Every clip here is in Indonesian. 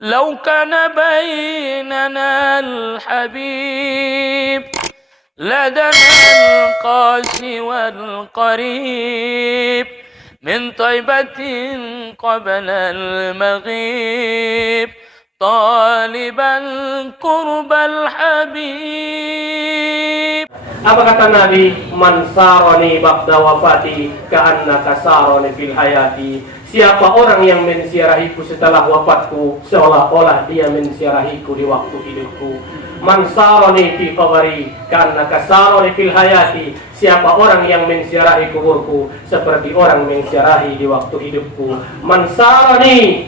لو كان بيننا الحبيب لدنا القاسي والقريب من طيبة قبل المغيب طالبا قرب الحبيب. Apa kata Nabi? Man sarani ba'da wafati ka'annaka sarani fil hayati. Siapa orang yang menziarahiku setelah wafatku, seolah-olah dia menziarahiku di waktu hidupku. Man sarani fi qabri ka'annaka sarani fil hayati. Siapa orang yang menziarahi kuburku seperti orang menziarahi di waktu hidupku. Man sarani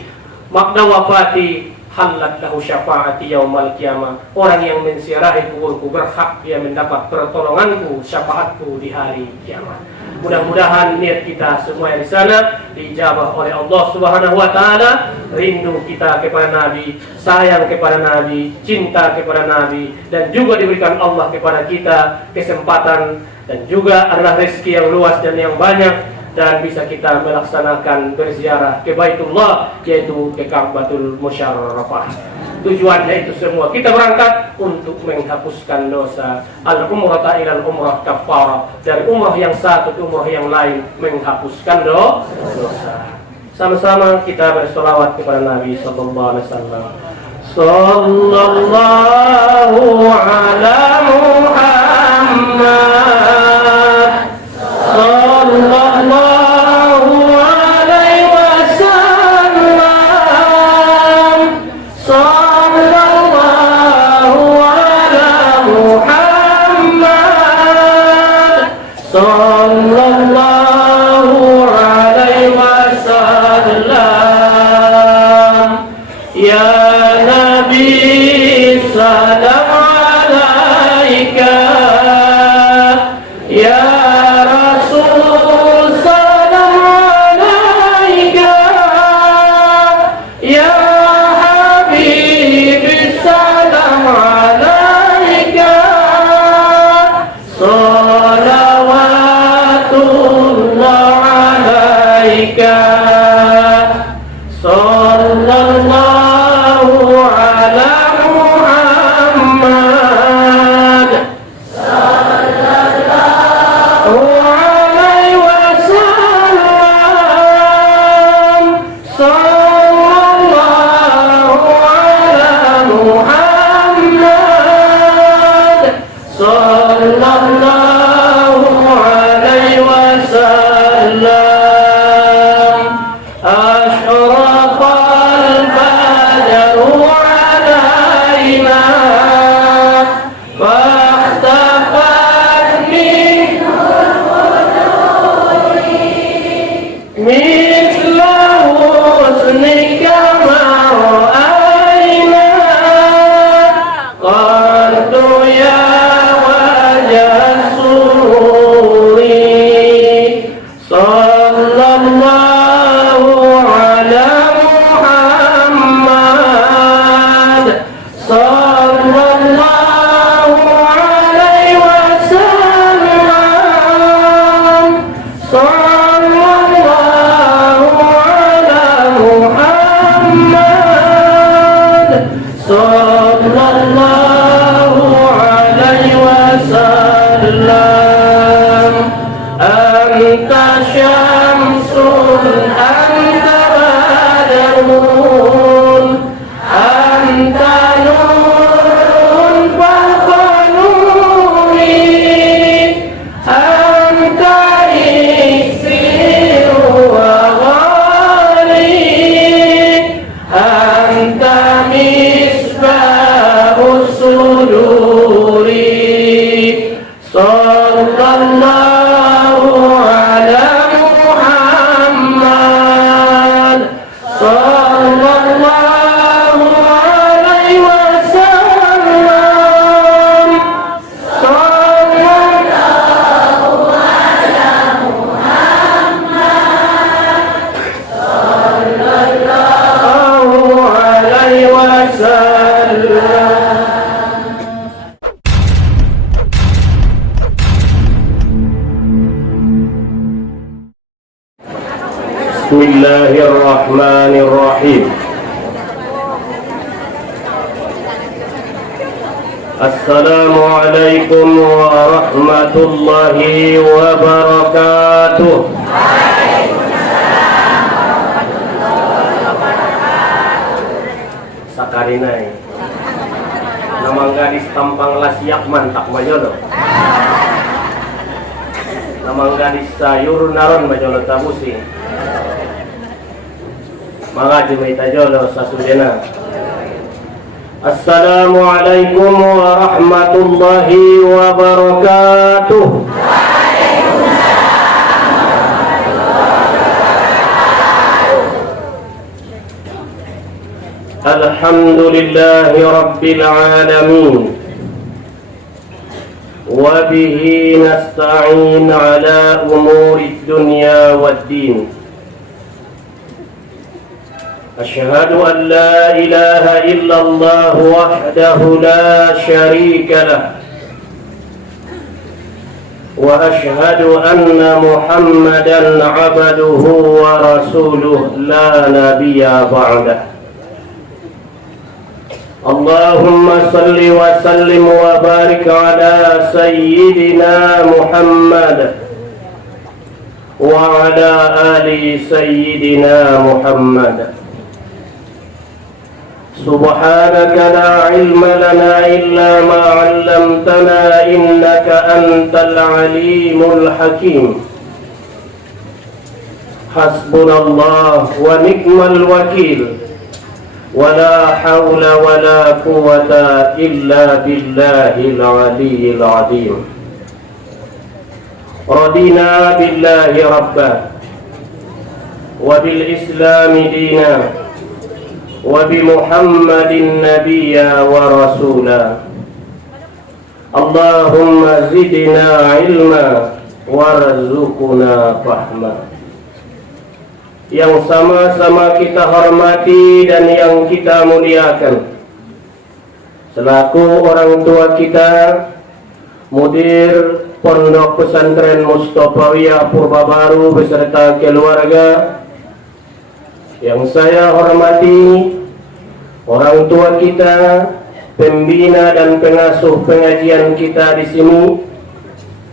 ba'da wafati halat lahu syafaati yaumal qiyamah. Orang yang menziarahi kuburku berhak dia mendapat pertolonganku, syafaatku di hari kiamat. Mudah-mudahan niat kita semua di sana dijabah oleh Allah Subhanahu wa taala. Rindu kita kepada Nabi, sayang kepada Nabi, cinta kepada Nabi, dan juga diberikan Allah kepada kita kesempatan dan juga adalah rezeki yang luas dan yang banyak, dan bisa kita melaksanakan berziarah ke Baitullah, yaitu ke Ka'batul Musyarrafah. Tujuannya itu semua kita berangkat untuk menghapuskan dosa. Al-umrata ilal umrah kafarah. Dari umrah yang satu ke umrah yang lain menghapuskan dosa. Sama-sama kita bersolawat kepada Nabi sallallahu alaihi wasallam. Sallallahu ala Muhammad. Sallallahu Bismillahirrahmanirrahim. Assalamualaikum warahmatullahi wabarakatuh. Sakarinai nama gadis tampang lasiak mantak majolo, nama gadis sayur naron majolo tabusi maka jumai tajolo sasudena. Assalamualaikum warahmatullahi wabarakatuh. Alhamdulillahi rabbil alamin. Wa bihi nasta'in ala umuri dunya waddin. أشهد أن لا إله إلا الله وحده لا شريك له وأشهد أن محمدا عبده ورسوله لا نبي بعده اللهم صل وسلم وبارك على سيدنا محمد وعلى آل سيدنا محمد. سبحانك لا علم لنا إلا ما علمتنا إنك أنت العليم الحكيم. حسبنا الله ونعم الوكيل ولا حول ولا قوة إلا بالله العلي العظيم. رضينا بالله ربا وبالإسلام دينا وبمحمد نبيا ورسولا. اللهم زدنا علما warzuqna fahma. Yang sama-sama kita hormati dan yang kita muliakan selaku orang tua kita, mudir Pondok Pesantren Mustofawiyah Purbabaru beserta keluarga. Yang saya hormati orang tua kita, pembina dan pengasuh pengajian kita di sini.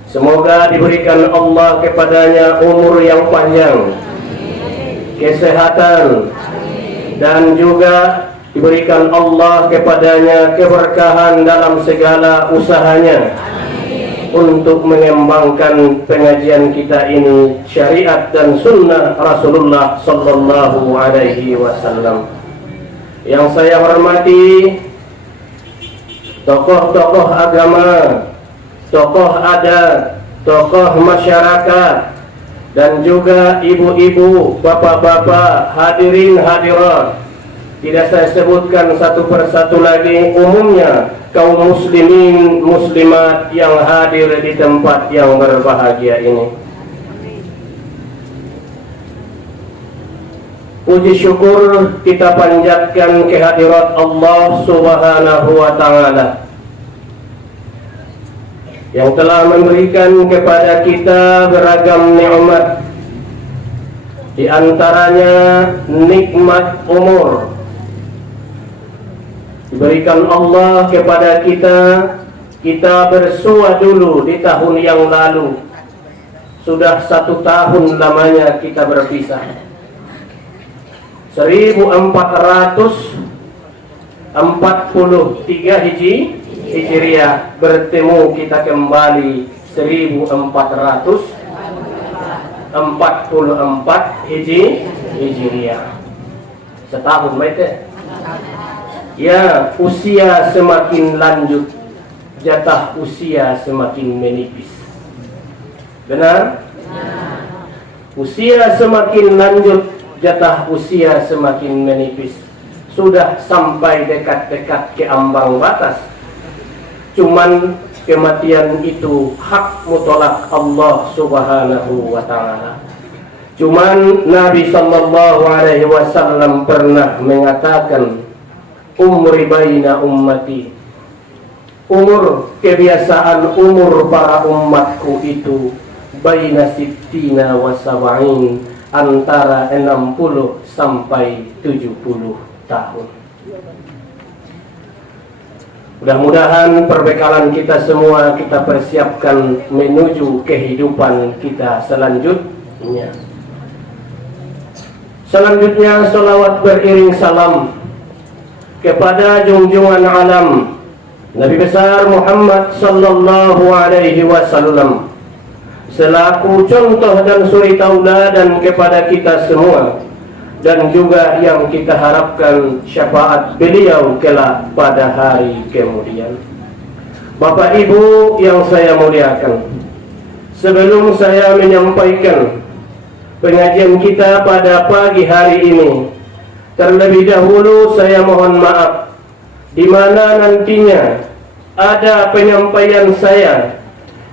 Semoga diberikan Allah kepadanya umur yang panjang, kesehatan, dan juga diberikan Allah kepadanya keberkahan dalam segala usahanya untuk mengembangkan pengajian kita ini syariat dan sunnah Rasulullah sallallahu alaihi wasallam. Yang saya hormati tokoh-tokoh agama, tokoh adat, tokoh masyarakat, dan juga ibu-ibu, bapak-bapak, hadirin hadirat. Tidak saya sebutkan satu persatu lagi, umumnya kaum muslimin muslimat yang hadir di tempat yang berbahagia ini. Puji syukur kita panjatkan kehadirat Allah Subhanahu wa Ta'ala yang telah memberikan kepada kita beragam nikmat, di antaranya nikmat umur. Diberikan Allah kepada kita bersua dulu di tahun yang lalu. Sudah 1 tahun lamanya kita berpisah. 1443 Hijriah bertemu kita kembali 1444 Hijriah. Setahun baik. Ya, usia semakin lanjut, jatah usia semakin menipis. Benar? Usia semakin lanjut, jatah usia semakin menipis. Sudah sampai dekat-dekat ke ambang batas. Cuman kematian itu hak mutlak Allah Subhanahu wa Ta'ala. Cuman Nabi sallallahu alaihi wasallam pernah mengatakan, umri baina ummati, umur kebiasaan umur para umatku itu baina sittina wa sab'in, antara 60 sampai 70 tahun. Mudah-mudahan perbekalan kita semua kita persiapkan menuju kehidupan kita selanjutnya. Selanjutnya salawat beriring salam kepada junjungan alam Nabi besar Muhammad sallallahu alaihi wasallam selaku contoh dan suri tauladan kepada kita semua, dan juga yang kita harapkan syafaat beliau kelak pada hari kemudian. Bapak Ibu yang saya muliakan, sebelum saya menyampaikan pengajian kita pada pagi hari ini, terlebih dahulu saya mohon maaf di mana nantinya ada penyampaian saya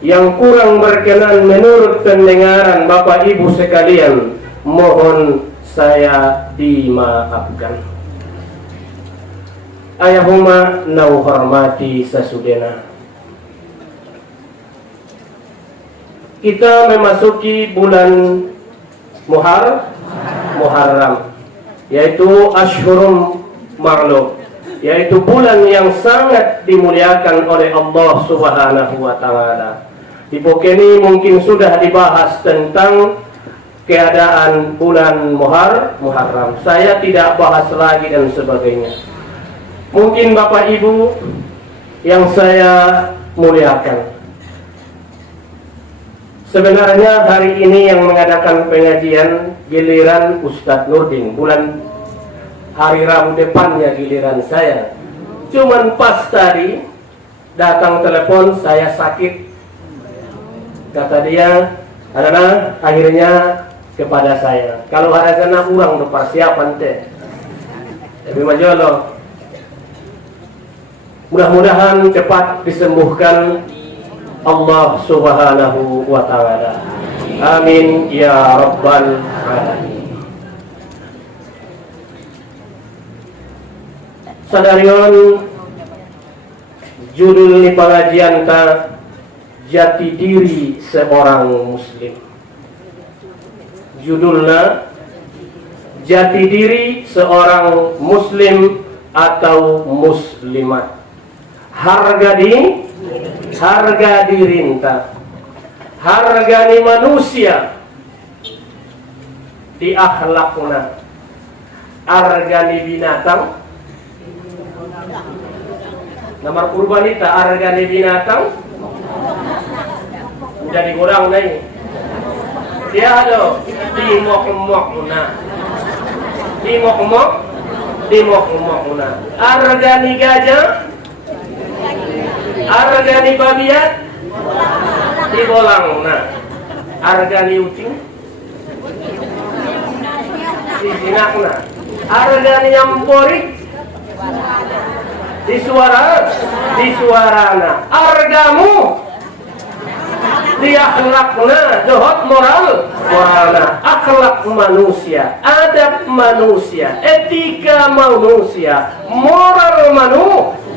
yang kurang berkenan menurut pendengaran Bapak Ibu sekalian, mohon saya dimaafkan. Ayahuma nau hormati sasudena. Kita memasuki bulan Muharram, yaitu Ashhurum Ma'lum, yaitu bulan yang sangat dimuliakan oleh Allah Subhanahu wa taala. Di pokeni mungkin sudah dibahas tentang keadaan bulan Muharram. Saya tidak bahas lagi dan sebagainya. Mungkin Bapak Ibu yang saya muliakan, sebenarnya hari ini yang mengadakan pengajian giliran Ustadz Nurdin. Bulan hari Rabu depannya giliran saya. Cuman pas tadi datang telepon, saya sakit. Kata dia, karena akhirnya kepada saya, kalau ada kena kurang untuk persiapan teh tapi majolo, mudah-mudahan cepat disembuhkan Allah Subhanahu wa taala. Amin ya rabbal alamin. Sadarion judul ni pengajian ta jati diri seorang muslim. Judulnya jati diri seorang muslim atau muslimat. Harga dirinta, harga ni manusia di akhlakna, harga ni binatang. Nomor urbanita harga ni binatang udah dikurang nih. Dia ada dimok-mok harga ni gajah, harga ni babiat dibolang, harga ni ucing disinakna, harga ni nyamporik disuarana, hargamu di akhlakna, dohot moralna, akhlak manusia, adab manusia, etika manusia, moral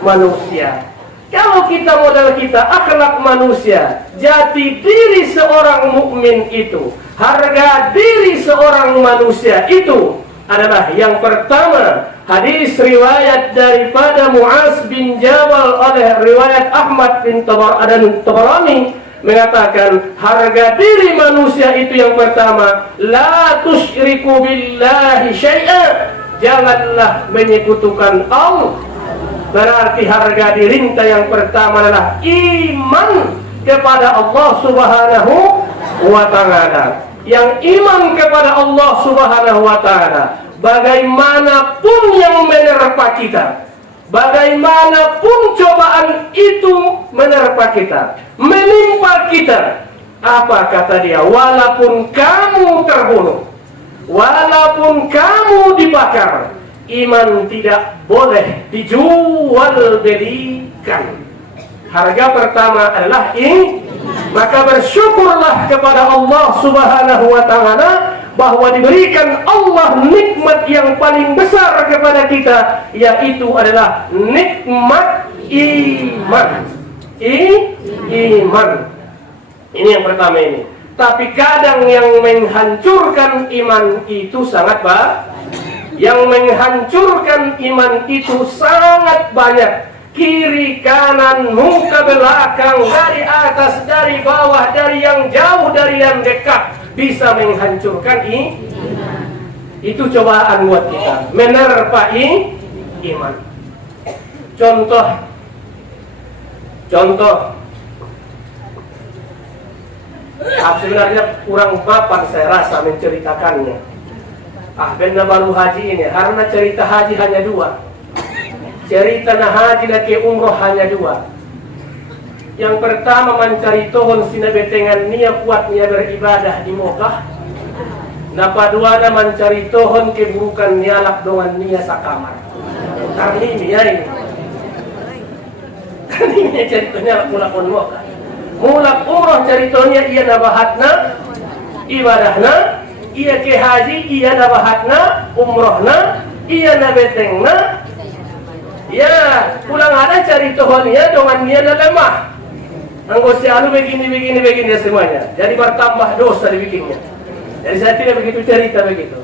manusia. Kalau kita modal kita akhlak manusia, jati diri seorang mukmin itu, harga diri seorang manusia itu adalah yang pertama. Hadis riwayat daripada Muaz bin Jabal oleh riwayat Ahmad bin Tabarani mengatakan harga diri manusia itu yang pertama, la tusyriku billahi syai'a, janganlah menyekutukan Allah. Berarti harga dirinta yang pertama adalah iman kepada Allah Subhanahu wa taala. Yang iman kepada Allah Subhanahu wa taala, bagaimanapun yang menerpa kita, bagaimanapun cobaan itu menerpa kita, menimpa kita, apa kata dia? Walaupun kamu terbunuh, walaupun kamu dibakar, iman tidak boleh dijual belikan. Harga pertama adalah ini. Maka bersyukurlah kepada Allah Subhanahu wa taala bahwa diberikan Allah nikmat yang paling besar kepada kita, yaitu adalah nikmat iman. Iman. Ini yang pertama ini. Tapi kadang yang menghancurkan iman itu sangat banyak. Yang menghancurkan iman itu sangat banyak. kiri kananmu ke belakang, dari atas, dari bawah, dari yang jauh, dari yang dekat, bisa menghancurkan itu cobaan buat kita, menerpa iman. Contoh, sebenarnya kurang mapan saya rasa menceritakannya. Benda baru haji ini, karena cerita haji hanya dua. Cerita na haji na ke umroh hanya dua. Yang pertama mencari tohon sinabetengan niya kuat niya beribadah di Mekah. Napadua na mencari tohon keburukan nialak dongan niya sa kamar. Karena ini. Karena ini ceritanya mulak on Mekah. Mulak umroh ceritanya iya nabahatna ibadahna, iya ke haji iya nabahatna umrohna, iya nabetengna. Ya, pulang ada cari tohonnya dengan dia na lemah. Anggo si anu begini semuanya. Jadi bertambah dosa dibikinnya. Jadi saya tidak begitu cerita begitu.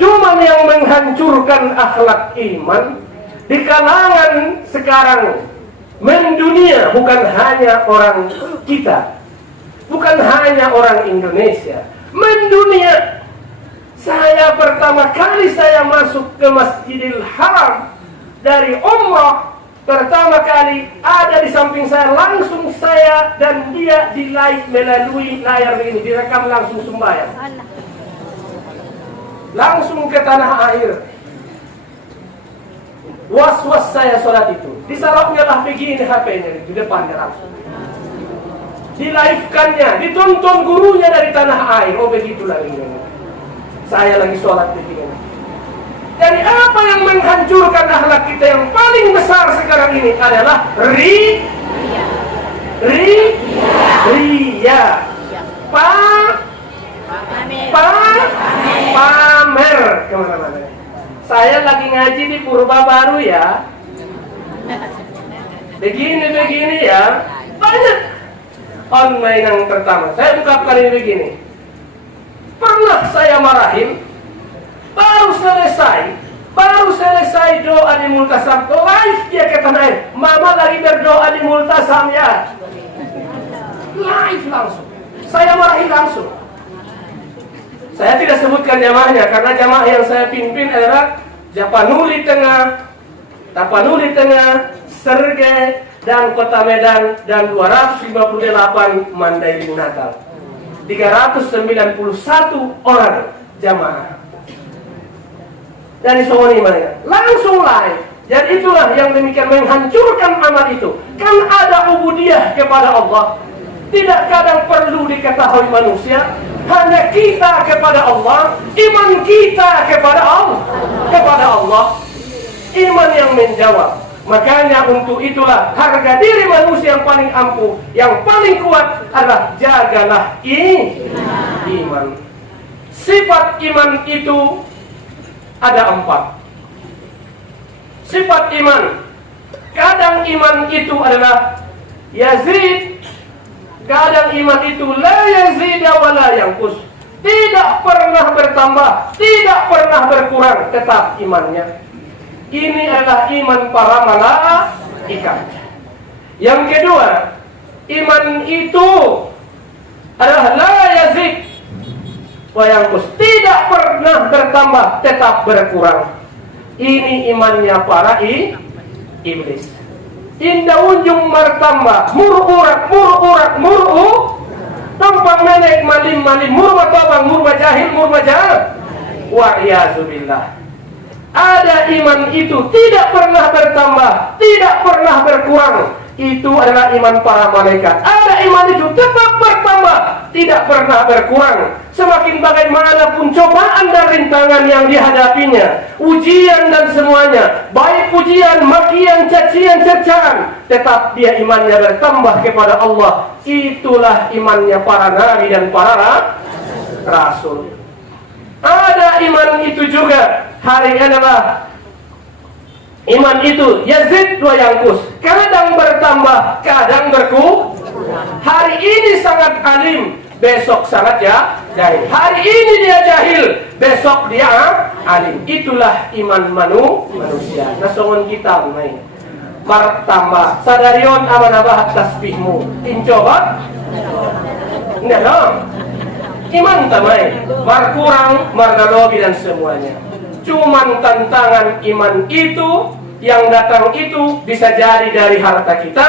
Cuma yang menghancurkan akhlak iman di kalangan sekarang mendunia, bukan hanya orang kita, bukan hanya orang Indonesia, mendunia. Saya pertama kali saya masuk ke Masjidil Haram dari umrah, pertama kali ada di samping saya, langsung saya dan dia di live melalui layar ini, direkam langsung sembahyang, langsung ke tanah air. Was-was saya sholat itu, disalapnya lah begini HP-nya di depannya langsung, di live-kannya, ditonton gurunya dari tanah air. Oh begitulah ini, saya lagi sholat begini. Jadi apa yang menghancurkan akhlak kita yang paling besar sekarang ini adalah ria, pamer kemana-mana. Saya lagi ngaji di Purba Baru ya, begini ya, banyak online yang pertama. Saya ungkapkan ini begini, pernah saya marahin. Baru selesai doa di multasam, live dia ke tanah air. Mama lagi berdoa di multasam ya, live langsung. Saya marahin langsung. Saya tidak sebutkan jamaahnya karena jamaah yang saya pimpin adalah Tapanuli Tengah, Serge, dan Kota Medan, dan 258 Mandailing Natal. 391 orang jamaah. Dari semua ini mereka langsung live. Jadi itulah yang demikian menghancurkan amal itu. Kan ada ubudiyah kepada Allah, tidak kadang perlu diketahui manusia, hanya kita kepada Allah, iman kita kepada Allah, iman yang menjawab. Makanya untuk itulah harga diri manusia yang paling ampuh, yang paling kuat adalah jagalah iman. Sifat iman itu ada 4. Sifat iman. Kadang iman itu adalah yazid, kadang iman itu la yazid wa la yanqus. Tidak pernah bertambah, tidak pernah berkurang, tetap imannya. Ini adalah iman para malaikat. Yang kedua, iman itu adalah la yazid wa yanqus, tidak pernah bertambah, tetap berkurang. Ini imannya para iblis. Indah unjung martambah, mururat, tampang menek malim, murma tabang, murma jahil, murma jahil. Wa iyazubillah. Ada iman itu tidak pernah bertambah, tidak pernah berkurang. Itu adalah iman para malaikat. Ada iman itu tetap bertambah, tidak pernah berkurang. Semakin bagaimanapun cobaan dan rintangan yang dihadapinya, ujian dan semuanya, baik pujian, makian, cacian, cercaan, tetap dia imannya bertambah kepada Allah. Itulah imannya para nabi dan para rasul. Ada iman itu juga, hari adalah iman itu yazid wa yanqus, kadang bertambah, kadang berkurang. Hari ini sangat alim, besok sangat jahil. Hari ini dia jahil, besok dia alim. Itulah iman manusia. Nasongon kita main. bertambah. Sadarion amanabah tasbihmu. Incoba? Enggak dong. Iman tamai. Berkurang, margalobi dan semuanya. Cuman tantangan iman itu, yang datang itu bisa jadi dari harta kita,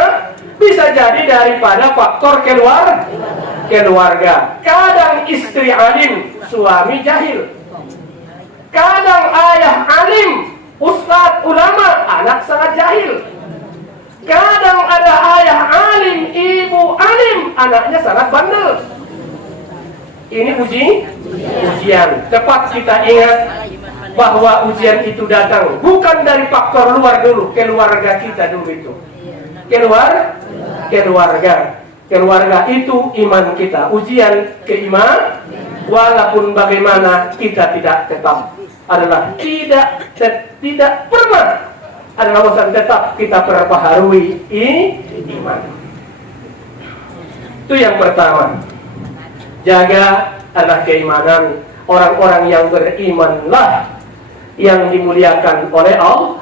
bisa jadi daripada faktor keluarga. Kadang istri alim, suami jahil. Kadang ayah alim, ustadz ulama, anak sangat jahil. Kadang ada ayah alim, ibu alim, anaknya sangat bandel. Ini ujian. Cepat kita ingat bahwa ujian itu datang bukan dari faktor luar dulu, keluarga kita dulu itu. Keluarga itu iman kita. Ujian keiman, walaupun bagaimana kita tidak tetap adalah tidak pernah adalah urusan tetap kita perbaharui iman. Itu yang pertama. Jaga adalah keimanan. Orang-orang yang berimanlah yang dimuliakan oleh Allah.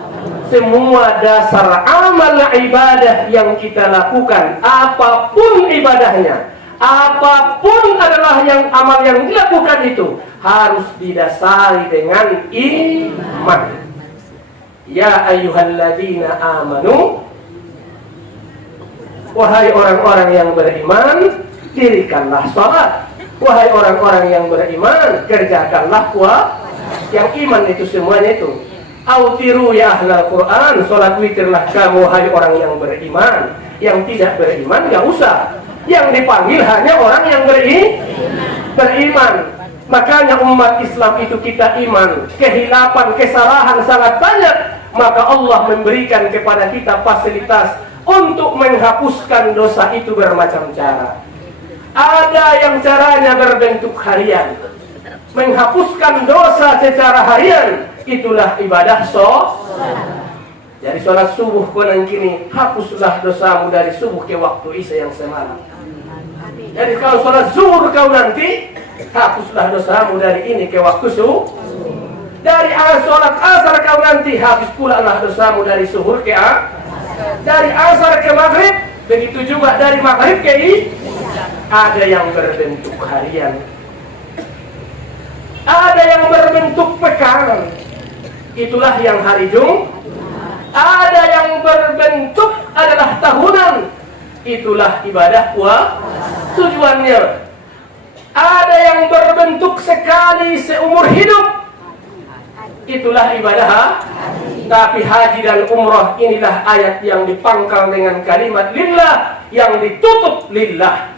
Semua dasar amal ibadah yang kita lakukan, apapun ibadahnya, apapun adalah yang amal yang dilakukan itu harus didasari dengan iman. Ya ayyuhalladzina amanu, wahai orang-orang yang beriman, dirikanlah salat. Wahai orang-orang yang beriman, kerjakanlah puasa. Yang iman itu semuanya itu. Autiru ya ahlal Quran, salat witirlah kamu wahai orang yang beriman. Yang tidak beriman gak usah. Yang dipanggil hanya orang yang beriman. Makanya umat Islam itu kita iman. Kehilapan, kesalahan sangat banyak. Maka Allah memberikan kepada kita fasilitas untuk menghapuskan dosa itu bermacam cara. Ada yang caranya berbentuk harian. Menghapuskan dosa secara harian, itulah ibadah Jadi sholat subuh konon kini, hapuslah dosamu dari subuh ke waktu isya yang semalam. Jadi kalau sholat zuhur kau nanti, hapuslah dosamu dari ini ke waktu subuh. Dari sholat asar kau nanti, hapus pula lah dosamu dari zuhur ke dari asar ke maghrib. Begitu juga dari maghrib ke ada yang berbentuk harian, ada yang berbentuk pekan, itulah yang hari Jumat. Ada yang berbentuk adalah tahunan, itulah ibadah tujuannya. Ada yang berbentuk sekali seumur hidup, itulah ibadah. Tapi haji dan umrah inilah ayat yang dipangkal dengan kalimat lillah, yang ditutup lillah.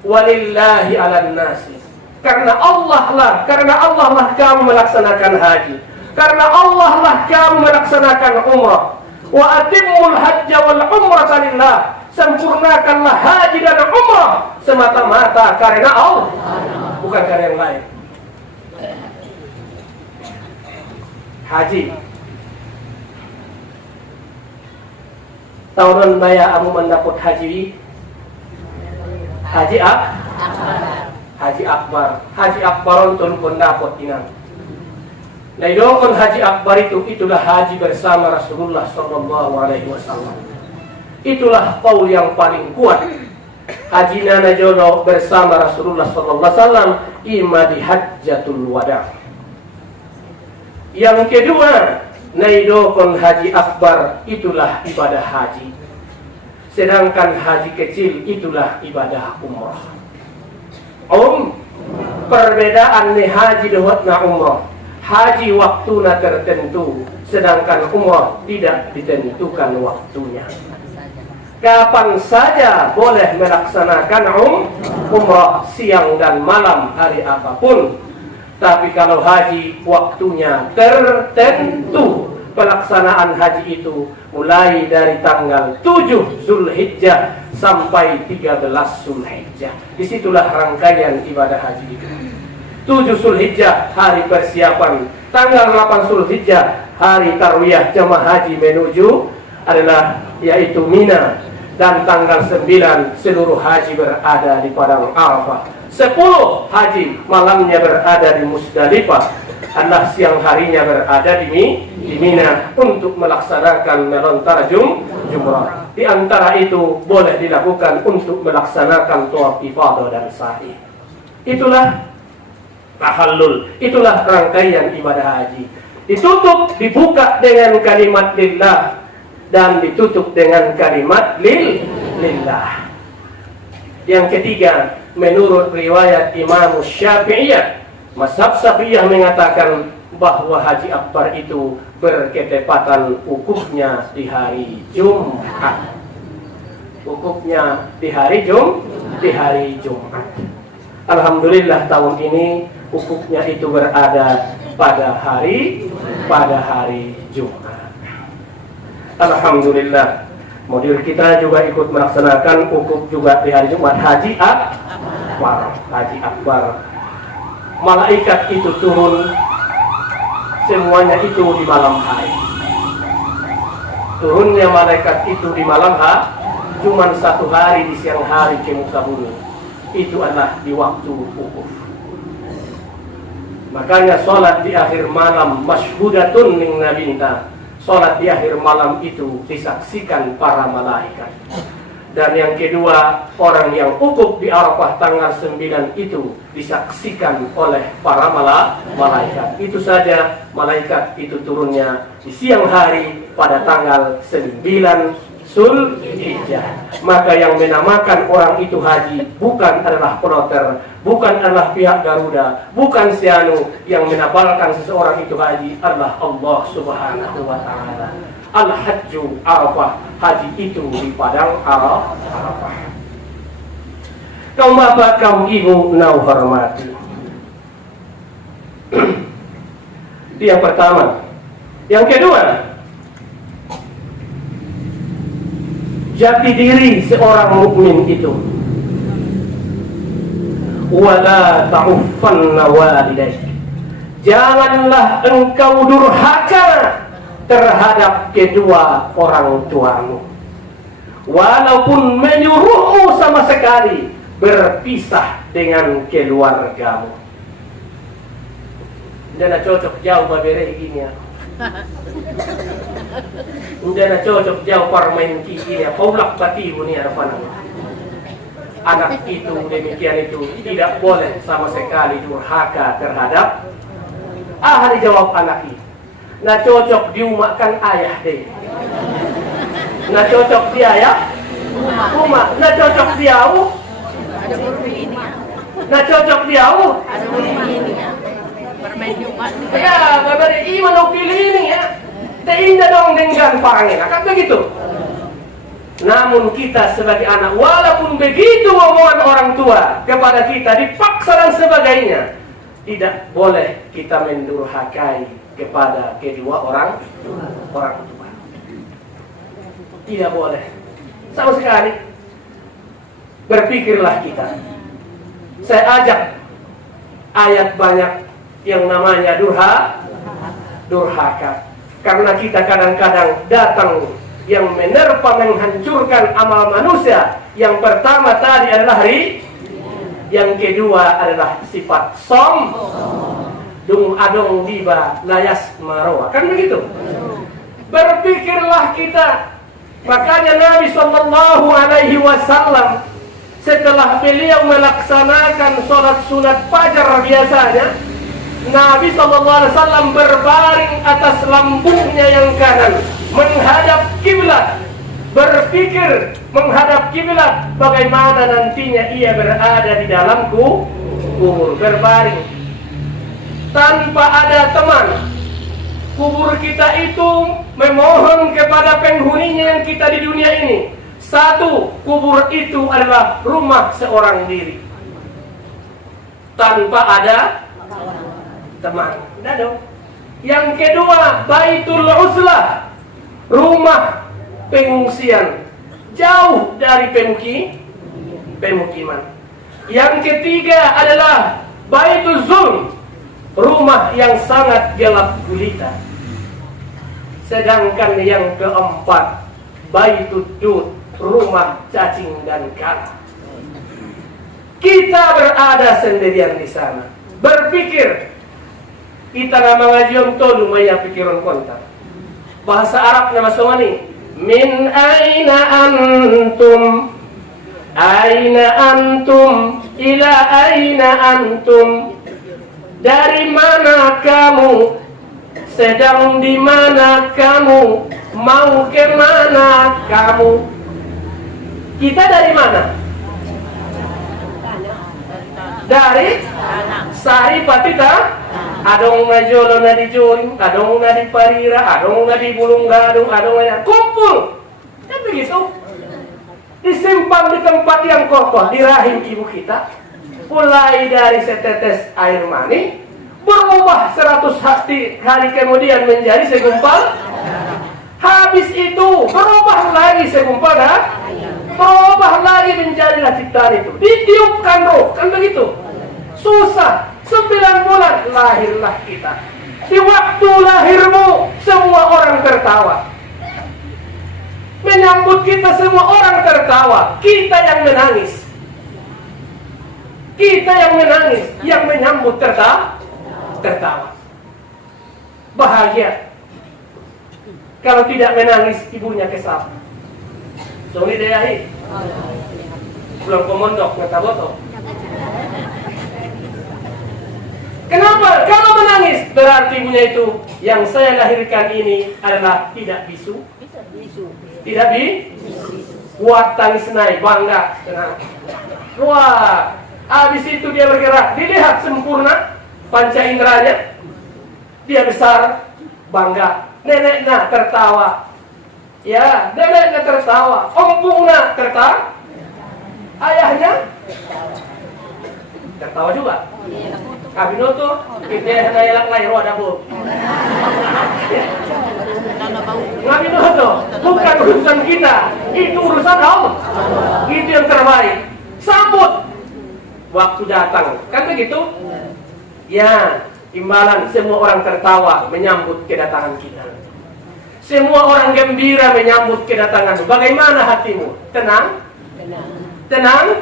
Walillahi 'alan nasi. Karena Allah lah kamu melaksanakan haji. Karena Allah lah kamu melaksanakan umrah. Wa atimmul hajja wal umrata lillah. Sempurnakanlah haji dan umrah semata-mata karena Allah, bukan karena yang lain. Haji. Tahun baya amu mendapat haji. Haji Akbar. Haji Akbar untuk pendapat inang. Naidokon Haji Akbar itulah haji bersama Rasulullah sallallahu alaihi wasallam. Itulah qaul yang paling kuat. Haji nana jono bersama Rasulullah sallallahu alaihi wasallam ima di hajjatul wada. Yang kedua, naidokon Haji Akbar itulah ibadah haji. Sedangkan haji kecil itulah ibadah umrah. Perbedaan nih haji dengan umrah. Haji waktunya tertentu, sedangkan umrah tidak ditentukan waktunya. Kapan saja boleh melaksanakan umrah, siang dan malam, hari apapun. Tapi kalau haji waktunya tertentu. Pelaksanaan haji itu mulai dari tanggal 7 Zulhijjah sampai 13 Zulhijjah. Disitulah rangkaian ibadah haji itu. 7 Zulhijjah hari persiapan, tanggal 8 Zulhijjah hari tarwiyah jemaah haji menuju adalah yaitu Mina, dan tanggal 9 seluruh haji berada di padang Arafah. 10 haji malamnya berada di Musdalifah, adalah siang harinya berada di Mina untuk melaksanakan melontar jumrah. Di antara itu boleh dilakukan untuk melaksanakan tawaf ifadah dan sa'i. Itulah tahallul, itulah rangkaian ibadah haji. Ditutup, dibuka dengan kalimat lillah dan ditutup dengan kalimat lillah. Yang ketiga, menurut riwayat Imam Syafi'iyah, mazhab Syafi'iyah mengatakan bahwa haji akbar itu berketepatan wukufnya di hari Jumat. Wukufnya di hari Jumat. Alhamdulillah tahun ini wukufnya itu berada pada hari Jumat. Alhamdulillah. Mudir kita juga ikut melaksanakan wukuf juga di hari Jumat, haji akbar. Malaikat itu turun semuanya itu di malam hari. Turunnya malaikat itu di malam hari, cuma 1 hari di siang hari ke muka bumi. Itu adalah di waktu wukuf. Makanya sholat di akhir malam masyhudatun min nabinta. Sholat di akhir malam itu disaksikan para malaikat. Dan yang kedua, orang yang wukuf di Arafah tanggal 9 itu disaksikan oleh para malaikat. Itu saja malaikat itu turunnya di siang hari pada tanggal 9 Zulhijjah. Maka yang menamakan orang itu haji bukan adalah kloter, bukan adalah pihak Garuda, bukan Sianu. Yang menabalkan seseorang itu haji adalah Allah Subhanahu wa Ta'ala. Al-Hajju Arafah, haji itu di padang Arafah. Kaum bapak, kaum ibu nau hormati. Itu yang pertama. Yang kedua, jati diri seorang mukmin itu, wala ta'uffanna walidaik. Janganlah engkau durhaka terhadap kedua orang tuamu, walaupun menyuruhmu sama sekali berpisah dengan keluargamu. Tidak cocok jauh babere gini ya. Tidak cocok jauh parmain kiki ya. Paulak pati ini ada apa? Anak itu demikian itu tidak boleh sama sekali durhaka terhadap ahli jawab anak itu. Nah cocok diumakan ayah deh. Nah cocok dia ya Uma. Nah cocok dia Nah cocok dia ya babari iman mau pilih ini ya. Teindah dong dengan panggil. Kan begitu. Namun kita sebagai anak, walaupun begitu omongan orang tua kepada kita dipaksa dan sebagainya, tidak boleh kita mendurhakai kepada kedua orang tua. Tidak boleh sama sekali. Berpikirlah kita. Saya ajak ayat banyak yang namanya durhaka. Karena kita kadang-kadang datang yang menerpa menghancurkan amal manusia. Yang pertama tadi adalah yang kedua adalah sifat dung adong diba layas maroa. Kan begitu? Berpikirlah kita. Makanya Nabi Sallallahu Alaihi Wasallam setelah beliau melaksanakan sholat sunat fajar biasanya, Nabi Sallallahu Alaihi Wasallam berbaring atas lambungnya yang kanan, menghadap kiblat, berpikir menghadap kiblat bagaimana nantinya ia berada di dalam kubur, berbaring tanpa ada teman. Kubur kita itu memohon kepada penghuninya yang kita di dunia ini. Satu, kubur itu adalah rumah seorang diri tanpa ada teman. Tidak dong. Yang kedua, Baitul Uzlah, rumah pengungsian jauh dari pemukiman. Yang ketiga adalah Baitul Zulm, rumah yang sangat gelap gulita. Sedangkan yang keempat, Baitud Dud, rumah cacing dan kala. Kita berada sendirian di sana. Berpikir. Kita nama ngajian tolu maya pikiran kontak. Bahasa Arab nama somani. Min aina antum? Aina antum? Ila aina antum? Dari mana kamu? Sedang di mana kamu? Mau ke mana kamu? Kita dari mana? Dari Sari Patita. Adong na jolo na di Joring, adong na di Parira, adong na di Bulunggadung, adong na kumpul. Kan begitu. Disimpan di tempat yang kokoh di rahim ibu kita. Mulai dari setetes air mani berubah 100 hari kemudian menjadi segumpal. Habis itu berubah lagi segumpal dah. Berubah lagi menjadilah ciptaan itu. Ditiupkan roh, kan begitu. Susah. 9 bulan lahirlah kita. Di waktu lahirmu semua orang tertawa. Menyambut kita semua orang tertawa. Kita yang menangis. Kita yang menangis. Yang menyambut tertawa. Bahagia. Kalau tidak menangis ibunya kesal. Soni deahi. Pulang komondok ngataboto. Kenapa? Kalau menangis berarti ibunya itu yang saya lahirkan ini adalah tidak bisu. Tidak kuat tangis naik bangga. Wah, habis itu dia bergerak, dilihat sempurna panca inderanya. Dia besar, bangga. Neneknya tertawa. Ya, neneknya tertawa. Ompungnya tertawa. Ayahnya tertawa juga. Kabinoto, kita nayalak lahir ada bu. Kabinoto, bukan urusan kita, itu urusan Allah. Itu yang terbaik. Sambut waktu datang, kan begitu? Ya, imbalan semua orang tertawa menyambut kedatangan kita. Semua orang gembira menyambut kedatanganmu. Bagaimana hatimu? Tenang? Tenang.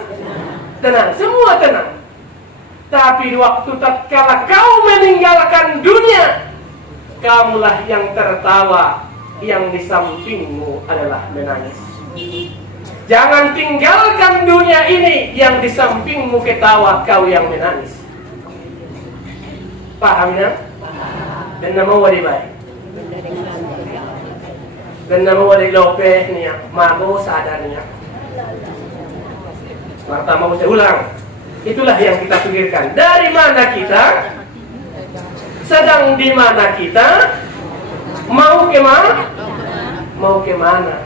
Semua tenang. Tapi waktu tatkala kau meninggalkan dunia, kamulah yang tertawa, yang di sampingmu adalah menangis. Jangan tinggalkan dunia ini, yang di sampingmu ketawa, kau yang menangis. Paham ya? Dan nama wadi baik. Dan nama wadi lope niya, mago sadar niya. Pertama saya ulang. Itulah yang kita pikirkan. Dari mana kita? Sedang di mana kita? Mau ke mana? Mau ke mana?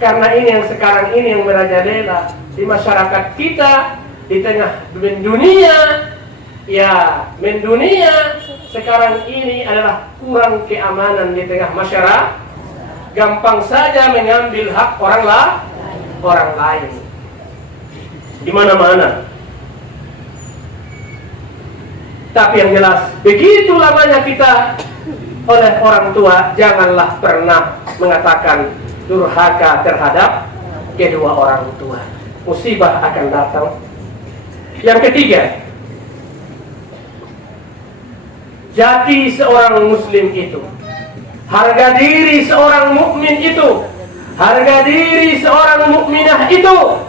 Karena ini yang sekarang ini yang merajalela di masyarakat kita, di tengah dunia. Ya, mendunia sekarang ini adalah kurang keamanan di tengah masyarakat. Gampang saja mengambil hak orang lain. Di mana-mana. Tapi yang jelas, begitu lamanya kita oleh orang tua, janganlah pernah mengatakan durhaka terhadap kedua orang tua. Musibah akan datang. Yang ketiga, jati seorang muslim itu, harga diri seorang mukmin itu, harga diri seorang mukminah itu,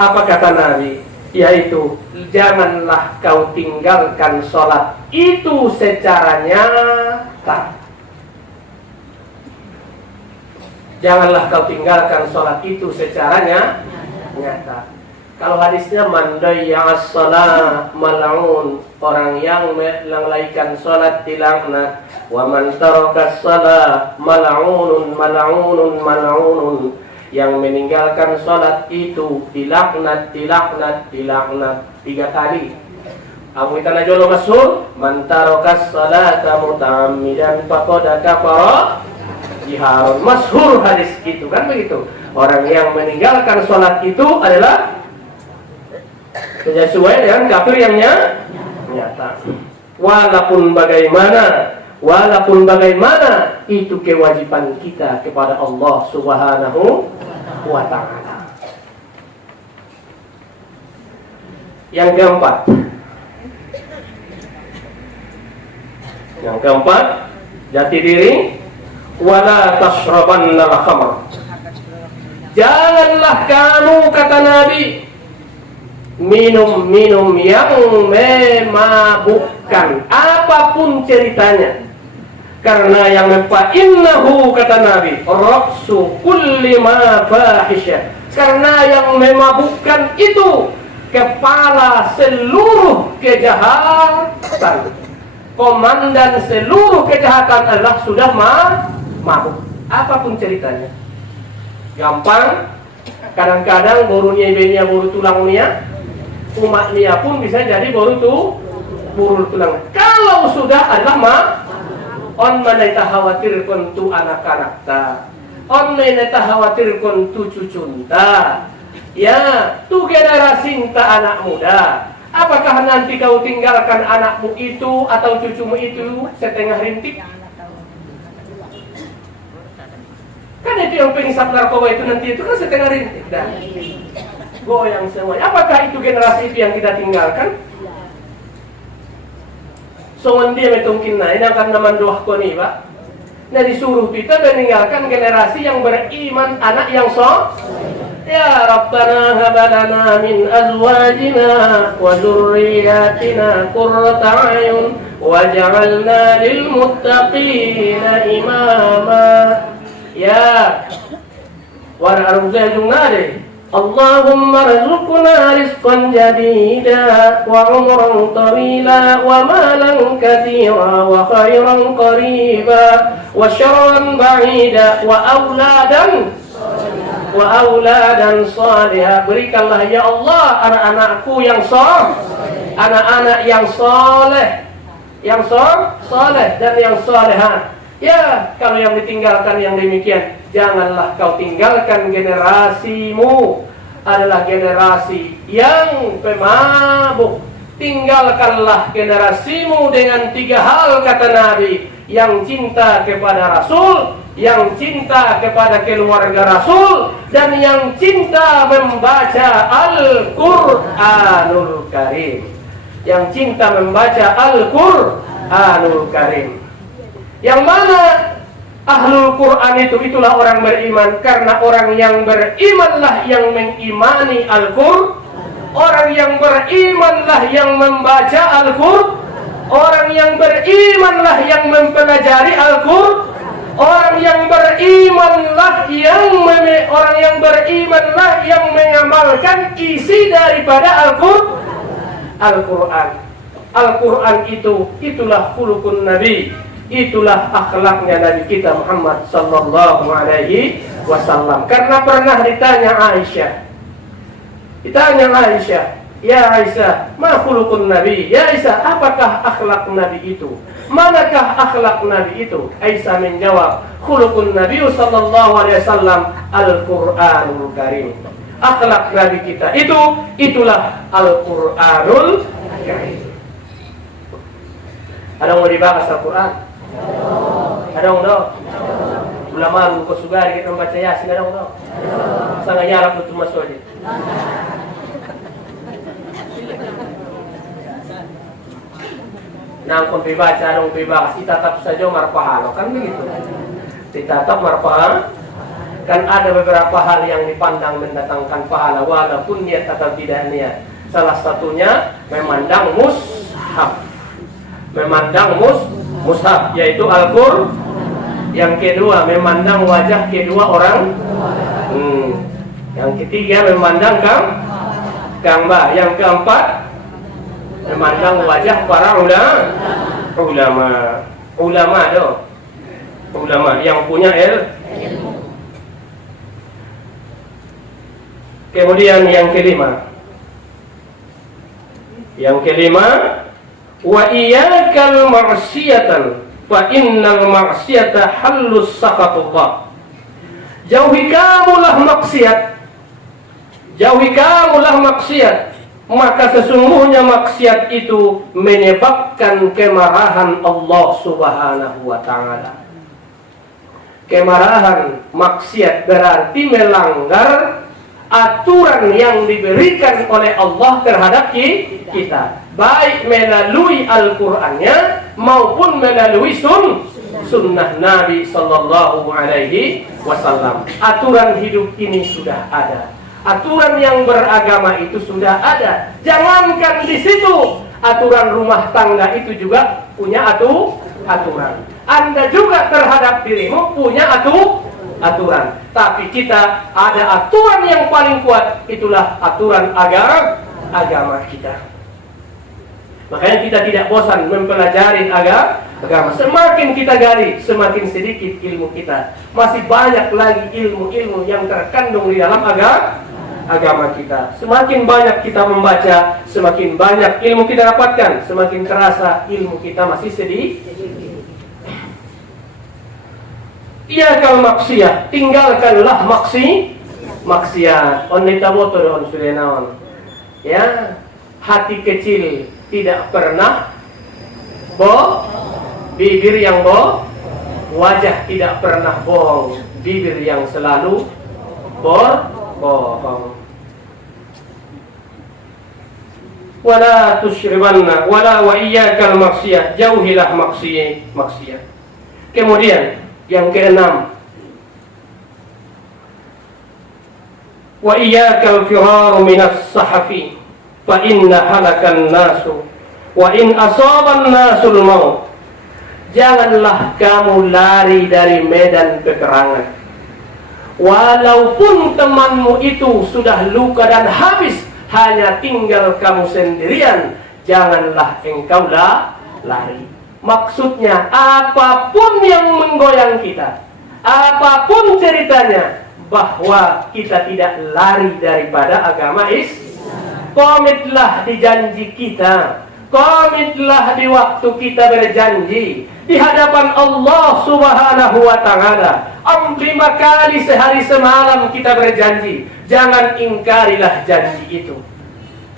apa kata Nabi? Yaitu, janganlah kau tinggalkan sholat itu secara nyata. Janganlah kau tinggalkan sholat itu secara nyata. Kalau hadisnya mandaya'as sholat mal'un, orang yang melalaikan sholat dilaknat. Wa man tarakas sholat mal'unun. Yang meninggalkan sholat itu dilaknat 3 kali. Amu itana jolo masyhur, man tarakas sholata muta'ammidan faqad kafara jiharun. Masyhur hadis itu, kan begitu. Orang yang meninggalkan sholat itu adalah sesuai dengan kafir yang nyata. Walaupun bagaimana itu kewajiban kita kepada Allah Subhanahu wa ta'ala. Yang keempat. Yang keempat, jati diri. Wala tashrabannal khamr. Janganlah kamu, kata Nabi, minum-minum yang memabukkan, apapun ceritanya. Karena yang innahu, kata Nabi, raqsu kulli ma fahisyah. Karena yang memabukkan itu kepala seluruh kejahatan. Komandan seluruh kejahatan adalah sudah mabuk, apapun ceritanya. Gampang. Kadang-kadang borunya ibenya boru tulangnya, umatnya pun bisa jadi boru tulang. Kalau sudah adalah on mana khawatir kontu anak-anak ta, on mana khawatir kontu cucunta, ya tu generasi ta anak muda. Apakah nanti kau tinggalkan anakmu itu atau cucumu itu setengah rintik? Kan itu yang pengisap narkoba itu nanti itu kan setengah rintik dah. Goyang semuanya. Apakah itu generasi itu yang kita tinggalkan? Soalnya dia metungkin ini akan nama doa koni, Pak. Nah disuruh kita meninggalkan generasi yang beriman, anak yang ya Rabbana habalana min azwajina wa dzurriyyatina qurrata a'yun waj'alna lil muttaqina imama. Ya wa arzuqna Allahumma rizqna rizqan jadida wa umran tawila wa malan katsira wa khairan qariba wa syarran ba'ida wa auladan salihah. Berikanlah ya Allah anak-anakku yang anak-anak yang soleh, dan yang salehah. Ya, kalau yang ditinggalkan yang demikian, janganlah kau tinggalkan generasimu adalah generasi yang pemabuk. Tinggalkanlah generasimu dengan 3 hal, kata Nabi, yang cinta kepada Rasul, yang cinta kepada keluarga Rasul, dan yang cinta membaca Al-Quranul Karim. Yang cinta membaca Al-Quranul Karim. Yang mana Ahlul Quran itulah orang beriman. Karena orang yang berimanlah yang mengimani Al-Quran. Orang yang berimanlah yang membaca Al-Quran. Orang yang berimanlah yang mempelajari Al-Quran. Orang yang berimanlah yang mengamalkan isi daripada Al-Quran. Al-Quran itulah khuluqun Nabi. Itulah akhlaknya Nabi kita Muhammad sallallahu alaihi wasallam. Karena pernah ditanya Aisyah, ya Aisyah, ma khuluqun Nabi? Ya Aisyah, apakah akhlak Nabi itu? Manakah akhlak Nabi itu? Aisyah menjawab, khuluqun Nabi sallallahu alaihi wasallam Al-Qur'anul Karim. Akhlak Nabi kita itulah Al-Qur'anul Karim. Ada mau dibahas Al-Quran? Ada dong? Ulama lu kesugari kita membaca Yasin, ada dong? Sangat nyarap betul masuk aja. Nang pun dibaca, dong dibahas, ditatap saja marpahala, kan begitu? Ditatap marpahala, kan ada beberapa hal yang dipandang mendatangkan pahala, walaupun niat atau tidak niat. Salah satunya memandang mushaf, yaitu Al-Qur'an. Yang kedua memandang wajah kedua orang. Yang ketiga memandang gambar. Yang keempat memandang wajah para ulama yang punya ilmu. Kemudian yang kelima, wa iyyakal ma'siyatan fa innal ma'siyata halus sakatullah. Jauhi kamulah maksiat, maka sesungguhnya maksiat itu menyebabkan kemarahan Allah Subhanahu wa taala. Kemarahan maksiat berarti melanggar aturan yang diberikan oleh Allah terhadap kita, baik melalui Al-Qur'annya maupun melalui sunnah Nabi Sallallahu Alaihi Wasallam. Aturan hidup ini sudah ada, aturan yang beragama itu sudah ada. Jangankan di situ, aturan rumah tangga itu juga punya aturan. Anda juga terhadap dirimu punya aturan. Tapi kita ada aturan yang paling kuat, itulah aturan agama kita. Makanya kita tidak bosan mempelajari agama. Semakin kita gali, semakin sedikit ilmu kita. Masih banyak lagi ilmu-ilmu yang terkandung di dalam agama kita. Semakin banyak kita membaca, semakin banyak ilmu kita dapatkan. Semakin terasa ilmu kita masih sedikit. Iyakal maksiyah, tinggalkanlah maksiat. Onita motor on sulenaon. Ya, hati kecil tidak pernah bibir yang wajah tidak pernah bohong, bibir yang selalu bohong. Wala tusyribanna wala wa iyyakal maksiyah, jauhilah maksiat. Kemudian yang keenam, wa iyyakal firaru minas sahafi fa inna halakan nasu wa in asaban nasul maut. Janganlah kamu lari dari medan peperangan, walaupun temanmu itu sudah luka dan habis, hanya tinggal kamu sendirian, janganlah engkau lari. Maksudnya apapun yang menggoyang kita, apapun ceritanya, bahwa kita tidak lari daripada agama Islam. Komitlah di janji kita, komitlah di waktu kita berjanji di hadapan Allah Subhanahu wa Ta'ala. 5 kali sehari semalam kita berjanji, jangan ingkarilah janji itu.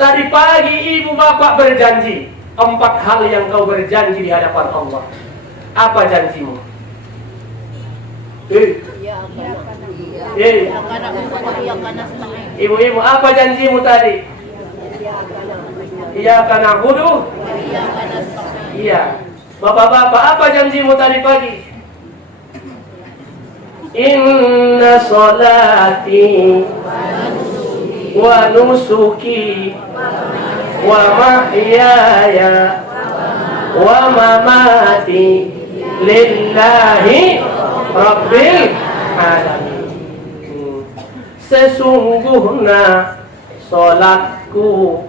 Tadi pagi ibu bapak berjanji 4 hal yang kau berjanji di hadapan Allah. Apa janjimu? Ibu-ibu, apa janjimu tadi? Iya karena na'budu. Iya. Bapak-bapak, apa janjimu tadi pagi? Inna salati wa nusuki wa mahyaya wa mamati lillahi rabbil alamin. Sesungguhnya salatku,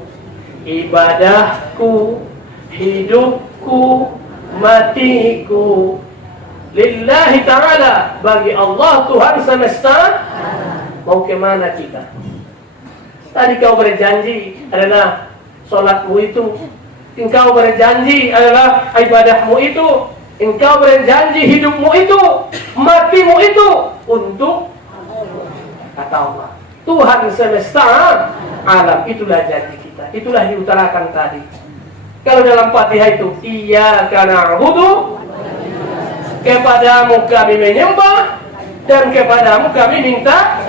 ibadahku, hidupku, matiku lillahi ta'ala, bagi Allah Tuhan semesta. Mau kemana kita? Tadi kau berjanji adalah solatmu itu, engkau berjanji adalah ibadahmu itu, engkau berjanji hidupmu itu, matimu itu untuk kata Allah Tuhan semesta alam. Itulah janji kita, itulah diutarakan tadi. Kalau dalam Fatihah itu, iyyaka na'budu, kepadamu kami menyembah dan kepadamu kami minta.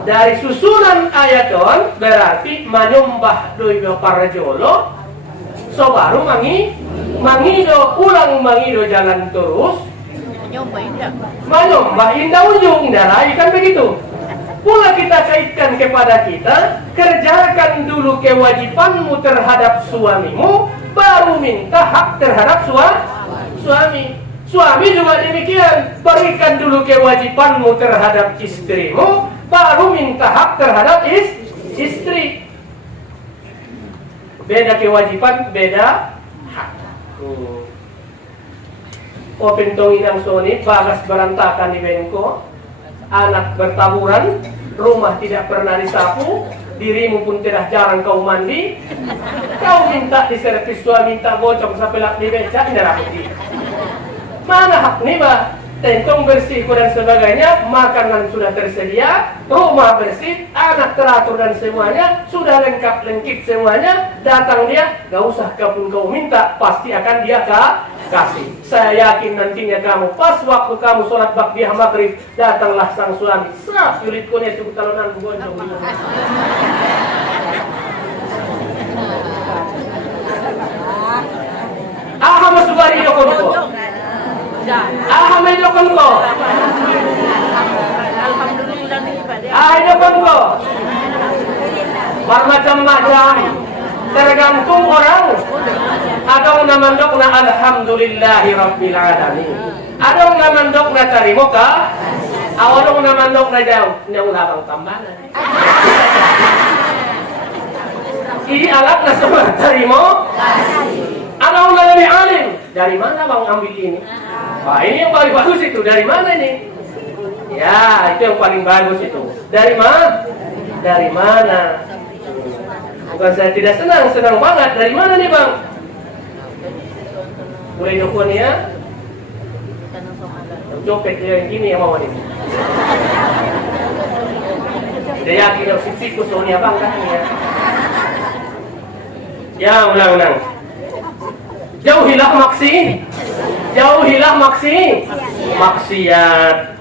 Dari susunan ayaton berarti menyembah doi parjolo, so baru mangido ulang mangido jalan terus, menyembah indah ujung darai, kan begitu. Pula kita kaitkan kepada kita, kerjakan dulu kewajibanmu terhadap suamimu, baru minta hak terhadap suami. Suami juga demikian, berikan dulu kewajibanmu terhadap istrimu, baru minta hak terhadap istri. Beda kewajiban, beda hak. O pintong inang soni, bagas berantakan di bengko, anak bertaburan, rumah tidak pernah disapu, dirimu pun tidak jarang kau mandi, kau minta diservis suami, minta bocong sampai lap di beca, tidak rapi. Mana hak nih, Pak? Tentang bersih dan sebagainya, makanan sudah tersedia, rumah bersih, anak teratur dan semuanya, sudah lengkap semuanya, datang dia, gak usah kau minta, pasti akan dia kasih. Saya yakin nantinya kamu pas waktu kamu sholat ba'diyah maghrib, datanglah sang suami. Serap yulit kone itu talonan gondong. Aha masubari yokon ko. Aha may yokon ko. Alhamdulillah nih Pak. Ah yokon ko. Bermacam-macam. Tergantung orang. Ada yang namandok na alhamdulillahi rabbil alamin. Ada yang namandok na tarimo ka. Ada yang namandok na jauh. Nya ulang tambahan. Ini alat na semua tarimo. Ada yang lebih alim. Dari mana bang ambil ini? Wah ini yang paling bagus itu. Dari mana ini? Ya itu yang paling bagus itu. Dari mana? Dari mana? Bukan saya tidak senang, senang banget. Dari mana nih bang? Mulai dukun ya? Copet yang ini yang mau nih. Dia yakin yang siku soalnya bang kan ya? Ya ulang-ulang. Jauhilah maksi, jauhilah maksiat.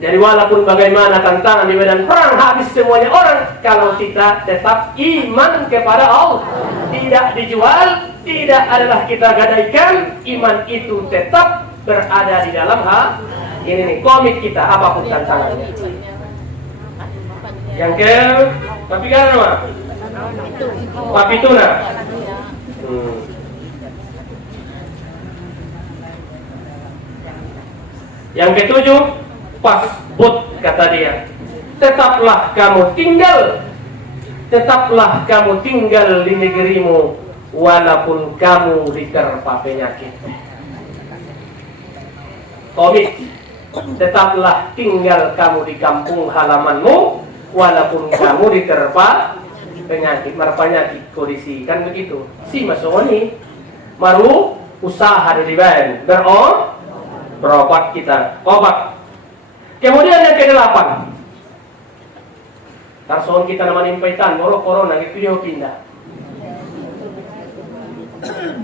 Jadi walaupun bagaimana tantangan di medan perang, habis semuanya orang, kalau kita tetap iman kepada Allah, tidak dijual, tidak adalah kita gadaikan, iman itu tetap berada di dalam ini nih, komit kita apapun tantangannya. Yang ke papi kan nama? Papi tuna. Yang ketujuh, pasbut kata dia. Tetaplah kamu tinggal di negerimu walaupun kamu diterpa penyakit. Komit. Tetaplah tinggal kamu di kampung halamanmu walaupun kamu diterpa penyakit, penyakit kondisi kan begitu. Si masoni maru usaha dari ban berobat kita obat. Kemudian yang ke-8, tarson kita nama nimpaitan borok corona gitu dia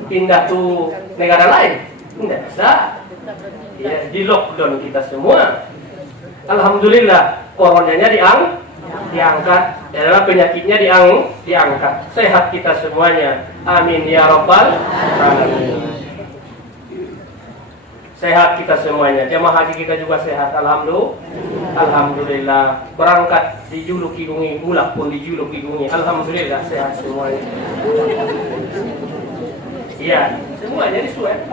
pindah tuh negara lain tidak bisa ya, di lockdown kita semua. Alhamdulillah coronanya diangkat, adalah penyakitnya diangkat. Sehat kita semuanya. Amin ya rabbal alamin. Sehat kita semuanya. Jemaah haji kita juga sehat. Alhamdulillah. Berangkat dijuluk hidungi, pulang pun dijuluk hidungi. Alhamdulillah sehat semuanya. Iya, semuanya disuai.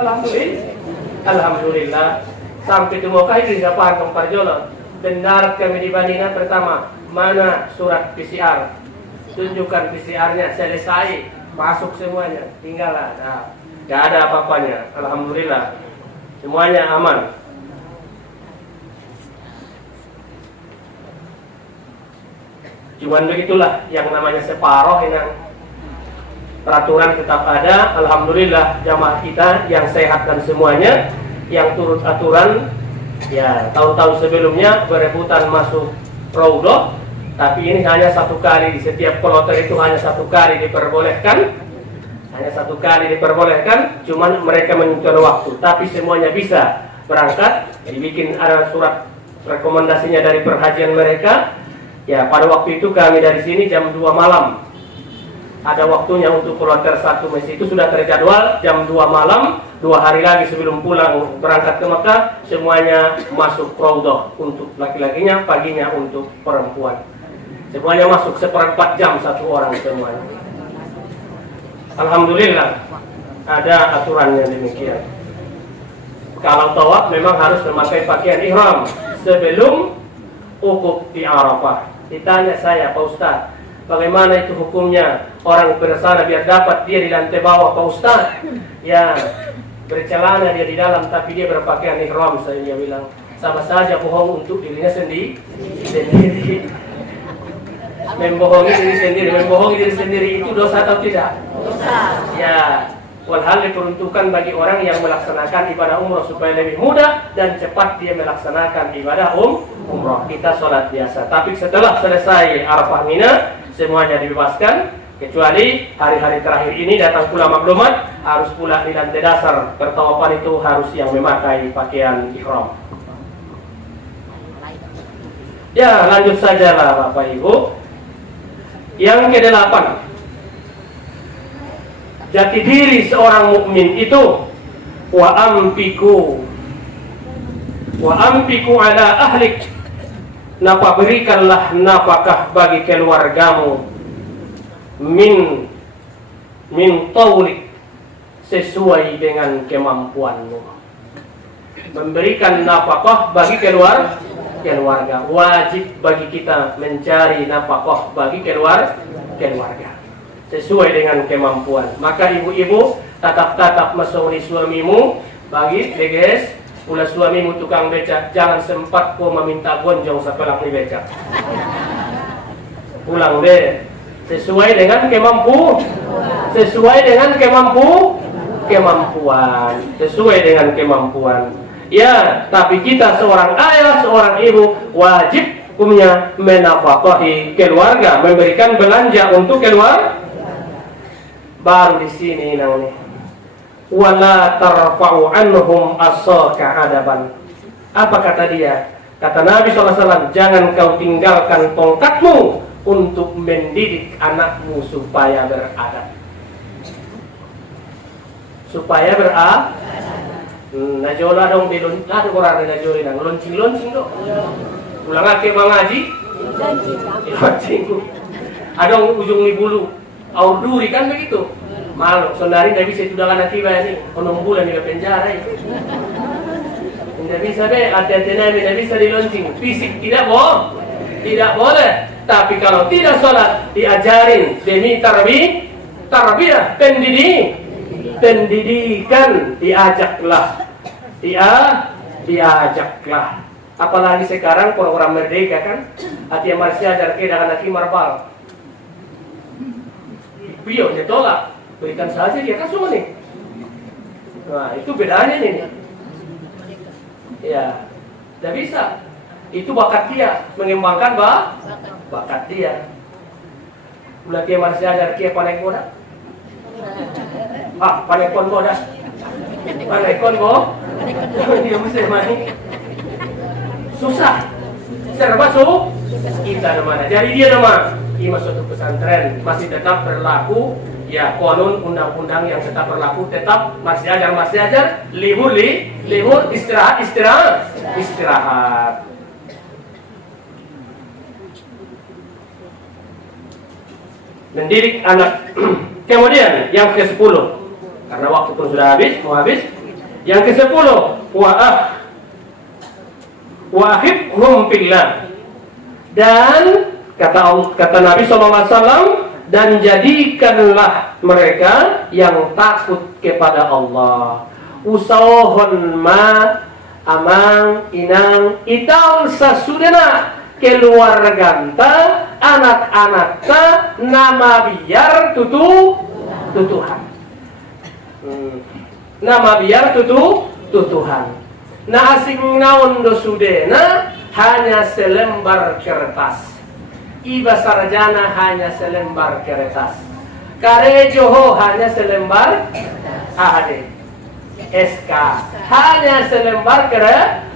Alhamdulillah. Sampai di Mekah itu dapat Parjolo. Mendarat kami di Madinah pertama. Mana surat PCR? Tunjukkan PCR-nya, selesai, masuk semuanya, tinggallah. Nah, gak ada apa-apanya. Alhamdulillah, semuanya aman. Cuman begitulah yang namanya separoh ini. Peraturan tetap ada. Alhamdulillah jamaah kita yang sehat dan semuanya yang turut aturan. Ya, tahun-tahun sebelumnya berebutan masuk Raudhah, tapi ini hanya satu kali di setiap kloter itu hanya satu kali diperbolehkan, cuman mereka menentukan waktu, tapi semuanya bisa berangkat. Dibikin ada surat rekomendasinya dari perhajian mereka. Ya, pada waktu itu kami dari sini jam 2 malam. Ada waktunya untuk kloter 1 mes itu sudah terjadwal jam 2 malam, 2 hari lagi sebelum pulang berangkat ke Mekah, semuanya masuk Raudhah untuk laki-lakinya, paginya untuk perempuan. Semuanya masuk 1/4 jam satu orang semuanya. Alhamdulillah ada aturannya demikian. Kalau tawaf memang harus memakai pakaian ihram sebelum wukuf di Arafah. Ditanya saya, Pak Ustaz, bagaimana itu hukumnya orang bersana biar dapat dia di lantai bawah, Pak Ustaz? Ya, bercelana dia di dalam tapi dia berpakaian ihram. Saya bilang sama saja bohong untuk dirinya sendiri. Membohongi diri sendiri itu dosa atau tidak? Dosa. Ya, walhal diperuntukkan bagi orang yang melaksanakan ibadah umrah supaya lebih mudah dan cepat dia melaksanakan ibadah umrah. Kita sholat biasa, tapi setelah selesai Arafah Mina semuanya dibebaskan Kecuali hari-hari terakhir ini datang pula maklumat, harus pula di lantai dasar pertawafan itu harus yang memakai pakaian ihram. Ya, lanjut sajalah Bapak Ibu. Yang ke-8, jati diri seorang mukmin itu wa ampiku ala ahlik, berikanlah nafkah bagi keluargamu min taulik, sesuai dengan kemampuanmu. Memberikan nafkah bagi keluarga, wajib bagi kita mencari nafkah bagi keluarga sesuai dengan kemampuan. Maka ibu-ibu tatap-tatap mesoni suamimu, bagi beges pula suamimu tukang becak, jangan sempat kau meminta gonjong setelah ni becak. Pulang deh sesuai dengan kemampuan, sesuai dengan kemampuan. Ya, tapi kita seorang ayah, seorang ibu wajib punya menafkahi keluarga, memberikan belanja untuk keluarga. Baru di sini namanya wala tarfa'u anhum asaka adaban. Apa kata dia? Kata Nabi SAW, jangan kau tinggalkan tongkatmu untuk mendidik anakmu supaya beradab. Najola dong di ada orang najoli nang loncing dong. Ulang ake mengaji, loncing. Adong ujung ni bulu, aur duri kan begitu. Malu, saudari tidak bisa itu dengan akibat ini. 6 bulan di penjara ini. Tidak bisa deh, hati-hati Nabi tidak bisa diloncing. Fisik tidak boleh. Tapi kalau tidak sholat, diajarin demi tarbiyah, pendidikan, diajaklah. Apalagi sekarang program merdeka kan, hati yang masih ajar ke dengan hati marbal. Beliau dia tolak. Berikan saja dia kan semua nih. Nah itu bedanya nih. Ya, tidak bisa. Itu bakat dia, mengembangkan bakat dia. Ulah dia masih ajar dia pandai koda. Pandai koda. Dia mesti mani. Susah. Serba kita namanya. Jadi dia nama. Ima suatu pesantren masih tetap berlaku. Ya, konon undang-undang yang tetap berlaku, tetap masih ajar, libur, istirahat. Mendidik anak. Kemudian yang ke-10, karena waktu pun sudah mau habis. Yang ke-10, wa'ahibhum fillah. Dan kata Nabi SAW, dan jadikanlah mereka yang takut kepada Allah. Usahon ma amang inang ital sasudena keluarganta anak-anakta nama biar tutuhan. Nama biar tutuhan. Na asing naon dosudena hanya selembar kertas. Iba sarjana hanya selembar kertas. Karejoho hanya selembar AD. SK hanya selembar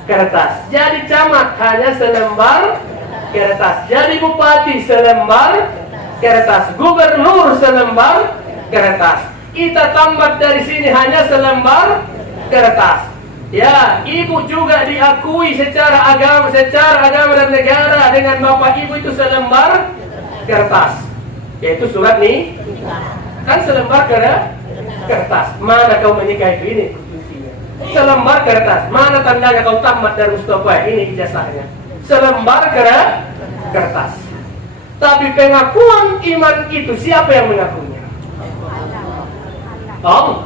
kertas. Jadi camat hanya selembar kertas. Jadi bupati selembar kertas. Gubernur selembar kertas. Kita tamat dari sini hanya selembar kertas. Ya, ibu juga diakui secara agama dan negara dengan bapak ibu itu selembar kertas. Yaitu surat nih, kan selembar kertas. Mana kau menikah ini? Selembar kertas. Mana tandanya kau tamat dari Mustafa? Ini ijazahnya. Selembar kertas. Tapi pengakuan iman itu siapa yang mengakuinya? Allah.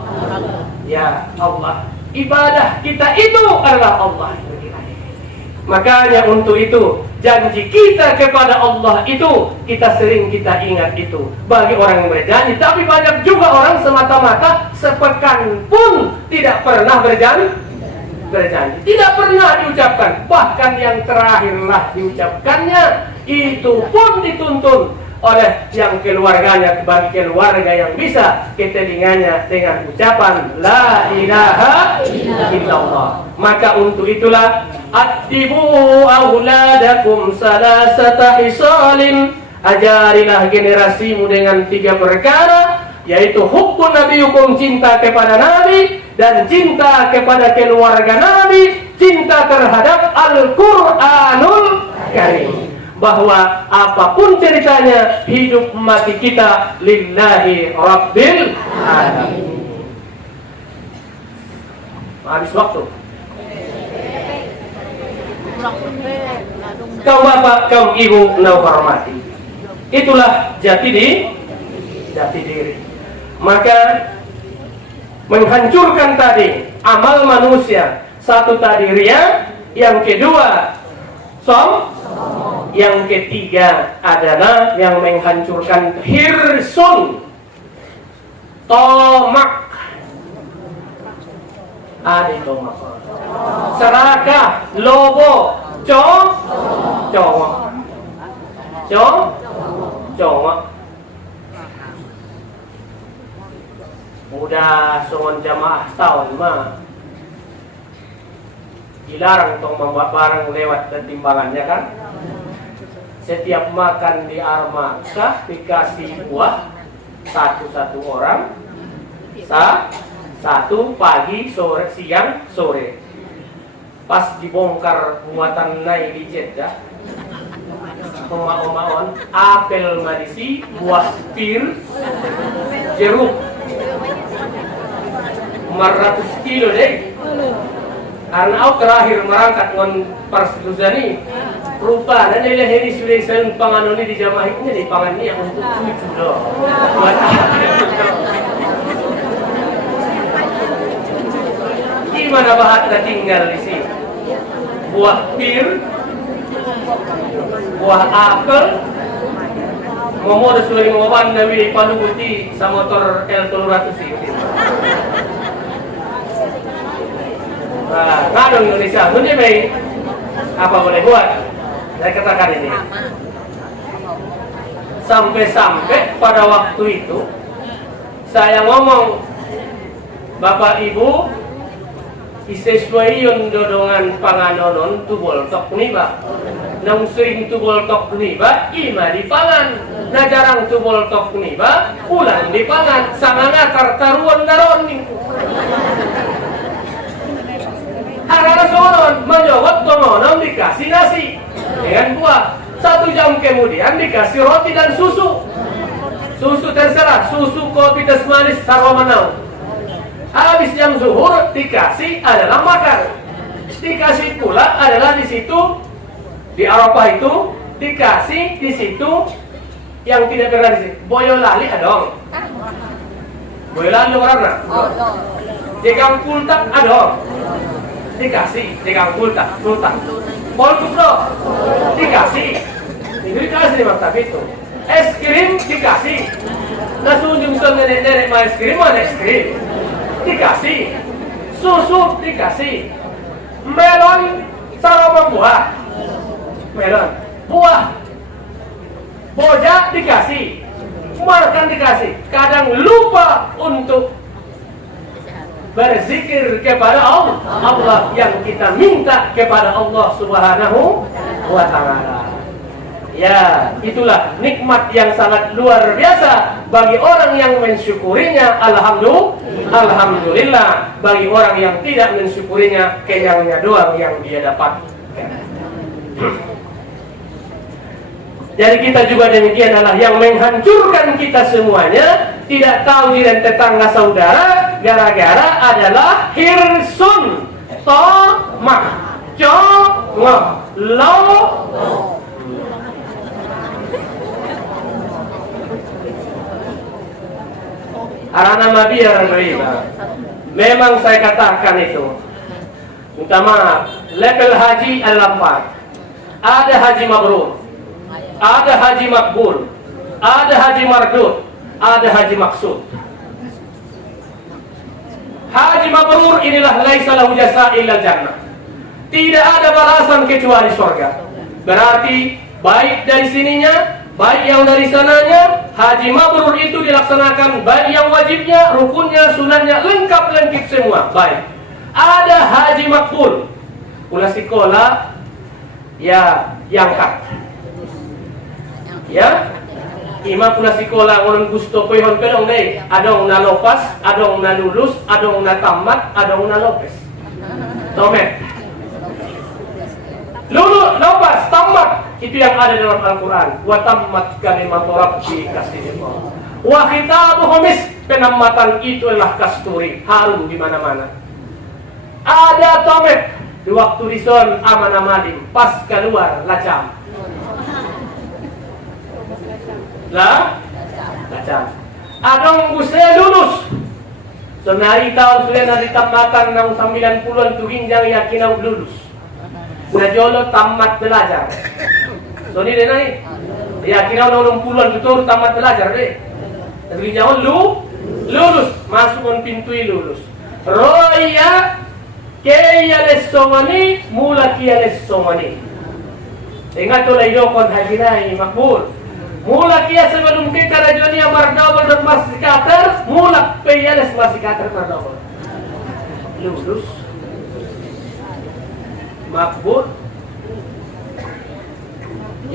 Ya, Allah. Ibadah kita itu adalah Allah. Makanya untuk itu janji kita kepada Allah itu kita ingat itu bagi orang yang berjanji. Tapi banyak juga orang semata-mata sepekan pun tidak pernah berjanji, tidak pernah diucapkan. Bahkan yang terakhirlah diucapkannya itu pun dituntun oleh yang keluarganya, bagi keluarga yang bisa ketelinganya dengan ucapan La ilaha illallah. Maka untuk itulah Addibu auladakum salasata hisalin, ajarilah generasimu dengan 3 perkara, yaitu hukum Nabi, hukum cinta kepada Nabi, dan cinta kepada keluarga Nabi, cinta terhadap Al-Quranul Karim. Bahwa apapun ceritanya, hidup mati kita lillahi rabbil alamin. Habis waktu. Kaum bapak, kaum ibu, nau hormati. Itulah jati diri. Maka menghancurkan tadi amal manusia. Satu tadi ria, yang kedua yang ketiga adalah yang menghancurkan hirsun, tomak. Ada tomak. Serakah, lobo, congok. Udah songon jamaah tahun mah dilarang tong membawa barang lewat dan timbangannya kan. Setiap makan di Armakah dikasih buah satu orang, satu pagi, sore, siang, sore. Pas dibongkar muatan naik di Jeddah, oma-omaon, apel marisi, buah pir, jeruk 400 kilo deh. Karena aku terakhir merangkat dengan Parsiduzani, rupa dan nilai ini sudah sering pangan ini di jamaah ini di pangan ini yang untuk itu loh. Gimana bahatnya tinggal di sini? Buah pir, buah apel, mau sudah ngoban nabi padu putih sama motor L300 ini. Ngadong Indonesia, ini Mei, apa boleh buat? Saya katakan ini. Sampai-sampai pada waktu itu saya ngomong, Bapak Ibu, isesuaiun dodongan panganonon tubol tok niba. Nang sering tubol tok niba, ima di pangan. Nah jarang tubol tok niba, ulang di pangan. Sanganga kartaruan daron nih. Karena sonon menjawab tomonon dikasih nasi dengan buah. 1 jam kemudian dikasih roti dan susu. Susu terserah, susu, kopi, teh manis, sarwa menau. Habis jam zuhur dikasih adalah makan. Dikasih pula adalah di situ di Arafah itu dikasih di situ yang tidak pernah di situ. Boyolali adong. Boyolali orang Jegang kultak adong. Dikasih jegang kultak. Poltuk dong. Dikasih. Itu dikasih di maktab itu. Es krim dikasih. Nah sunjung nenek-nenek mau es krim, mana es krim? Dikasih. Susu dikasih. Melon saroma buah. Melon. Buah. Boja dikasih. Makan dikasih. Kadang lupa untuk berzikir kepada Allah yang kita minta kepada Allah Subhanahu wa Ta'ala. Ya, itulah nikmat yang sangat luar biasa bagi orang yang mensyukurinya. Alhamdulillah. Bagi orang yang tidak mensyukurinya, kenyangnya doang yang dia dapat. Jadi kita juga demikian adalah yang menghancurkan kita semuanya. Tidak tahu diri tetangga saudara, gara-gara adalah hirsun, tomak, congok, lo. Arana mabiar riba. Memang saya katakan itu. Minta maaf. Level haji al-4. Ada haji mabrur, ada haji makbul, ada haji mardud, ada haji maksud. Haji mabrur inilah laisa lahu jazaa illa jannah. Tidak ada balasan kecuali surga. Berarti baik dari sininya baik yang dari sananya, haji mabrur itu dilaksanakan, baik yang wajibnya, rukunnya, sunatnya, lengkap semua. Baik. Ada haji makbul, ulah sekolah, ya yangkat. Ya, imam pula sekolah orang gusto pohon pelong deh. Adong na lopas, adong na lulus, adong na tamat, adong na lopes. Tomet. Lulus, lopas, tamat. Itu yang ada dalam Al-Quran. Wa tammat kalimatu rabbi kasih Allah. Wa khitabuhu misk, penamatan itu adalah kasturi, harum di mana-mana. Ada tomet di waktu rison aman-amadim, pas keluar lacam. Lacam. Adong buse lulus. Senari tahun sudah dari tamatan nang 90-an tu ginjang yakin lulus. Najolo tamat belajar. So ni denai. Yakin nang 60-an betul tamat belajar deh. Tapi jangan lulus, masuk pintu lulus. Roya kaya lesomani mula kia lesomani. Ingat tu lagi dokon haji nai makbul. Mula kia sebelum kita rajonia mardabal dan masih kater, mula peyales masih kater mardabal. Lulus, makbul.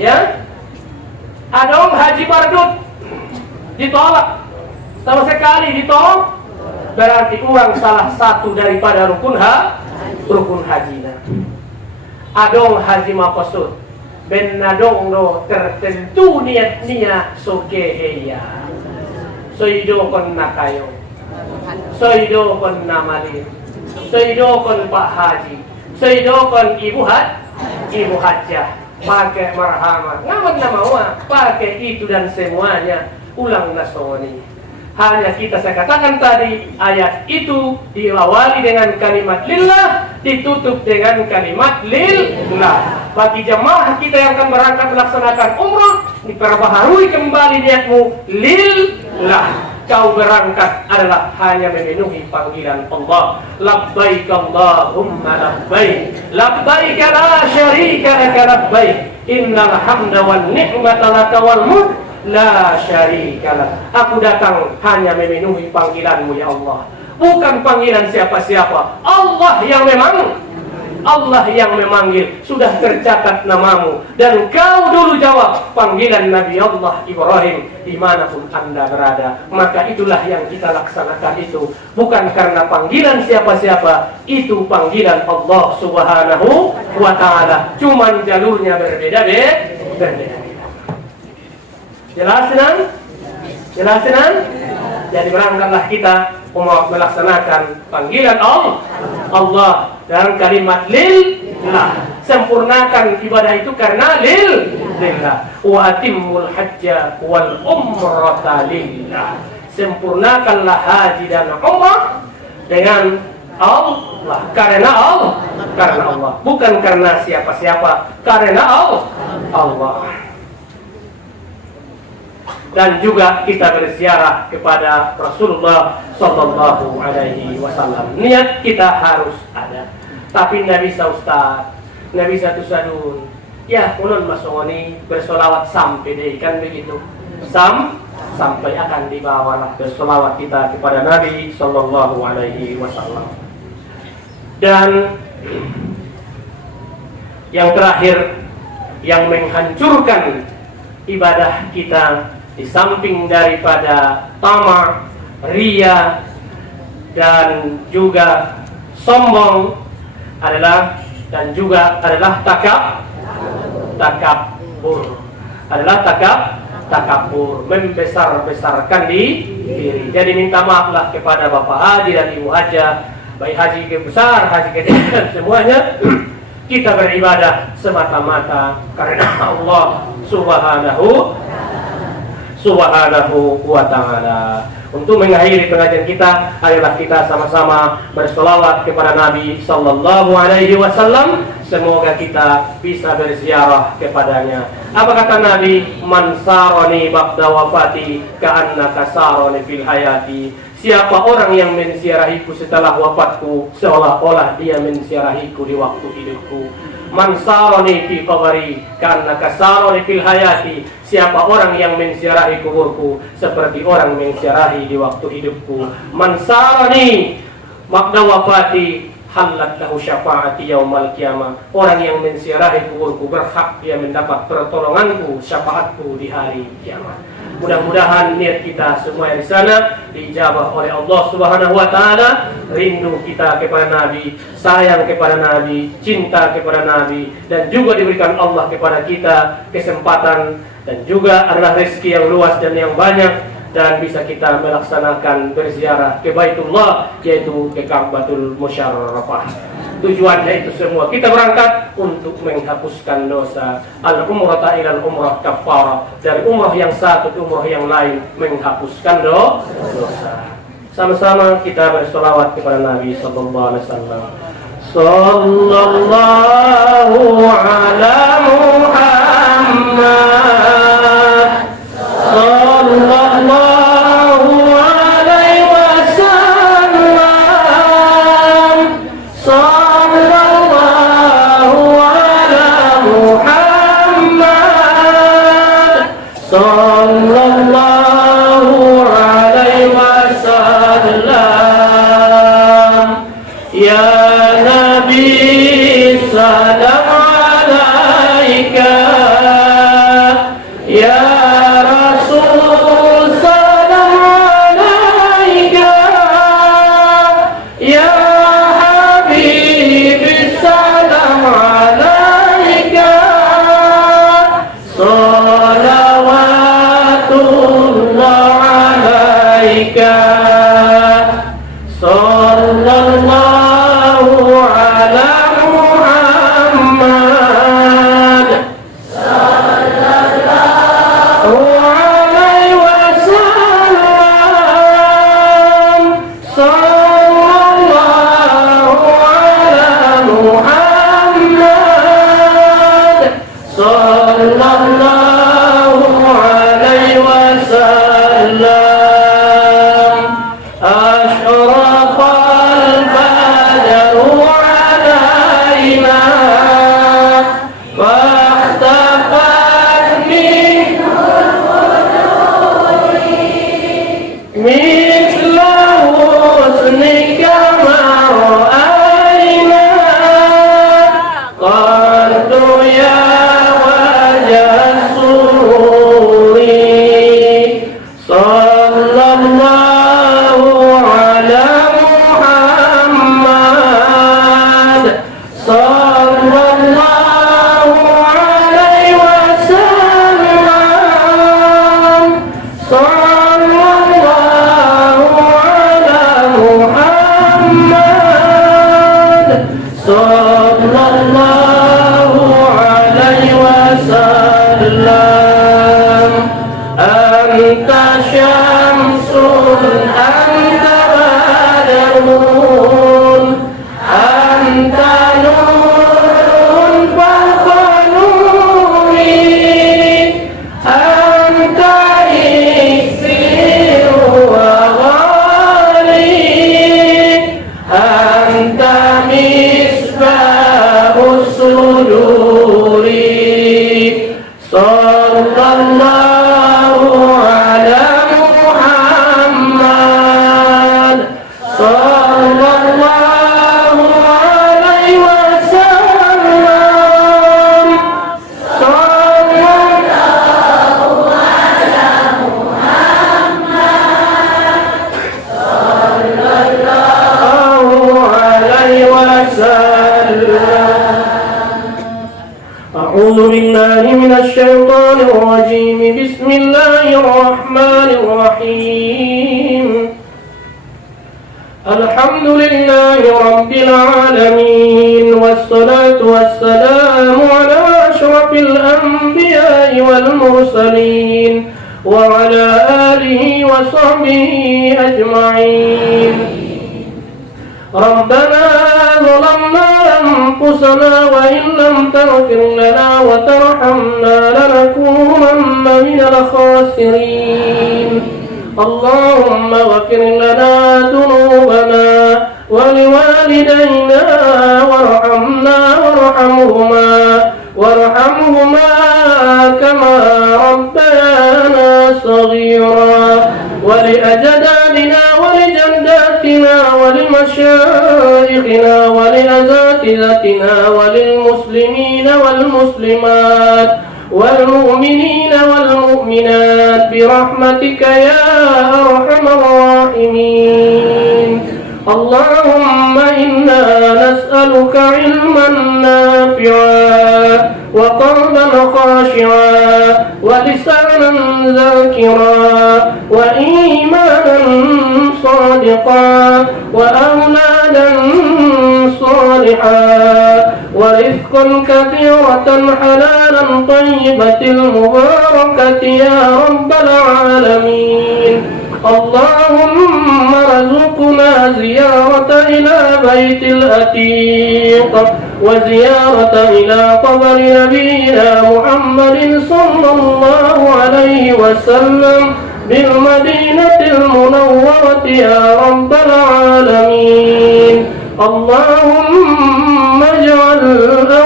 Ya, adong haji mardut ditolak sama sekali ditolak, berarti kurang salah satu daripada rukun hajinya. Adong haji maqsud benadong no tertentu niat sokeheya soido kon na kayo soido kon na mali soido kon pak haji soido kon ibu hajjah pakai marhamah ngaman nama wa pakai itu dan semuanya ulang nasoni. Hanya kita saya katakan tadi, ayat itu diawali dengan kalimat lillah, ditutup dengan kalimat lillah. Bagi jemaah kita yang akan berangkat melaksanakan umrah, diperbaharui kembali niatmu lillah. Kau berangkat adalah hanya memenuhi panggilan Allah. Labbaik Allahumma labbaik, labbaik la syarika laka labbaik, innal hamda wan ni'mata laka wal mulk la syarikalah. Aku datang hanya memenuhi panggilanmu ya Allah, bukan panggilan siapa-siapa. Allah yang memanggil, sudah tercatat namamu dan kau dulu jawab panggilan Nabi Allah Ibrahim dimanapun anda berada. Maka itulah yang kita laksanakan itu, bukan karena panggilan siapa-siapa, itu panggilan Allah Subhanahu wa ta'ala, cuman jalurnya berbeda-beda. Jelasan? Jadi berangkatlah kita melaksanakan panggilan Allah dalam kalimat lillah. Sempurnakan ibadah itu karena lillah. Wa atimmul hajja wal umrata lillah. Sempurnakanlah haji dan umrah dengan Allah, karena Allah, bukan karena siapa-siapa, karena Allah. Dan juga kita berziarah kepada Rasulullah Sallallahu Alaihi Wasallam. Niat kita harus ada, tapi nggak bisa Ustaz, nggak bisa tusadun. Ya, ulun masongoni bersolawat sampai deh, kan begitu. Sampai akan dibawalah bersolawat kita kepada Nabi Sallallahu Alaihi Wasallam. Dan yang terakhir, yang menghancurkan ibadah kita, di samping daripada tamak, ria, dan juga sombong adalah takabur, membesar-besarkan diri. Jadi minta maaflah kepada Bapak Haji dan Ibu Hajah, baik haji besar, haji kecil, dan semuanya. Kita beribadah semata-mata karena Allah Subhanahu wa ta'ala. Untuk mengakhiri pengajian kita, ayolah kita sama-sama berselawat kepada Nabi Sallallahu Alaihi Wasallam. Semoga kita bisa berziarah kepadanya. Apa kata Nabi? Man sarani ba'da wafati ka'annaka sarani fil hayati. Siapa orang yang menziarahiku setelah wafatku, seolah-olah dia menziarahiku di waktu hidupku. Man sarani fi qabri ka'annaka sarani fil hayati. Siapa orang yang menziarahi kuburku seperti orang menziarahi di waktu hidupku. Man sarani makna wafati halat lahu syafaati yaumal qiyamah. Orang yang menziarahi kuburku berhak dia mendapat pertolonganku, syafaatku di hari kiamat. Mudah-mudahan niat kita semua di sana diijabah oleh Allah Subhanahu wa taala. Rindu kita kepada Nabi, sayang kepada Nabi, cinta kepada Nabi, dan juga diberikan Allah kepada kita kesempatan dan juga adalah rezeki yang luas dan yang banyak, dan bisa kita melaksanakan berziarah ke Baitullah, yaitu ke Ka'batul Musyarrafah. Tujuannya itu semua kita berangkat untuk menghapuskan dosa. Al-umrata ilal umrah kafarah. Dari umrah yang satu ke umrah yang lain menghapuskan dosa. Sama-sama kita bersolawat kepada Nabi sallallahu alaihi wasallam. Sallallahu ala Muhammad. Sallallahu sallallahu alaihi wasallam. Ya Nabi salam alaika, ya Rasul salam alaika, ya Habib salam alaika. Sallallahu ala Muhammad. Sallallahu alaihi wasallam. Sallallahu ala Muhammad. Sallallahu alaihi wasallam. أعوذ بالله من الشيطان الرجيم. بسم الله الرحمن الرحيم. الحمد لله رب العالمين، والصلاة والسلام على أشرف الأنبياء والمرسلين وعلى آله وصحبه أجمعين. ربنا ظلمنا أنفسنا وإن لم تغفر لنا وترحمنا لنكونن من الخاسرين. اللهم اغفر لنا ذنوبنا ولوالدينا وارحمهما كما ربيانا صغيرا ولأجدادنا ولجداتنا ولمشايخنا ولأساتذتنا وللمسلمين والمسلمات والمؤمنين والمؤمنات برحمتك يا أرحم الراحمين. اللهم إنا نسألك علما نافعا وقلبا خاشعا ولسانا ذاكرا وإيمانا صادقا وأولادا صالحا ورزقا كثيرة حلالا طيبة المباركة يا رب العالمين. اللهم ارزقنا زيارة إلى بيت الأتيق وزيارة إلى قبر نبينا محمد صلى الله عليه وسلم بالمدينة المنورة يا رب العالمين. اللهم اجعل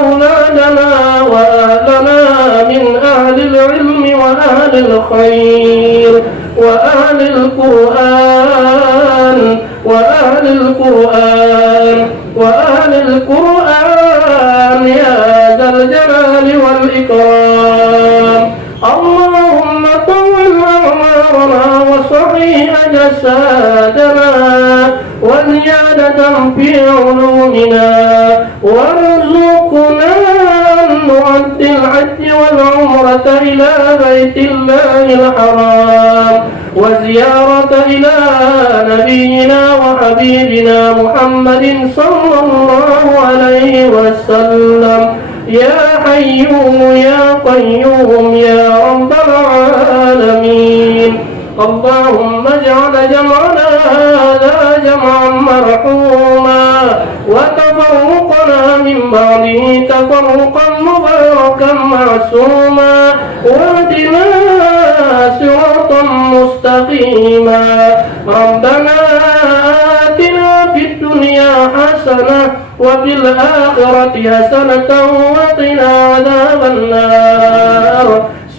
أولادنا وأهلنا من أهل العلم وأهل الخير وأهل القرآن يا ذا الجلال والإكرام. اللهم طول أعمارنا وصحيح أجسادنا وزيادة في علومنا وارزقنا أن نؤدي الحج والعمرة إلى بيت الله الحرام وزيارة إلى نبينا وحبيبنا محمد صلى الله عليه وسلم يا حي يا قيوم يا رب العالمين. اللهم اجعل جمعنا هذا جمعا مرحوما وتفرقنا من بعده تفرقا مباركا معصوما واهدنا صراطا مستقيما. ربنا آتنا في الدنيا حسنة وفي الآخرة حسنة وقنا عذاب النار.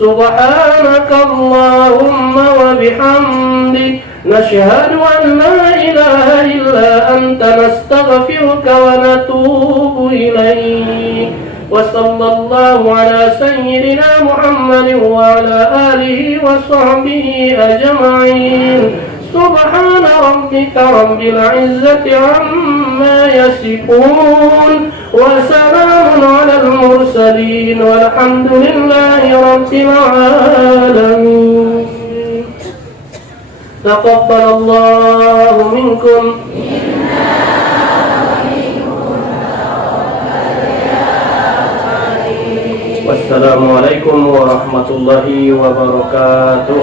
سبحانك اللهم وبحمدك نشهد أن لا إله إلا أنت نستغفرك ونتوب إليك. وصلى الله على سيدنا محمد وعلى آله وصحبه أجمعين. سبحان ربك رب العزة عما يصفون وسلام على المرسلين والحمد لله رب العالمين. تقبل الله منكم. والسلام عليكم ورحمة الله وبركاته.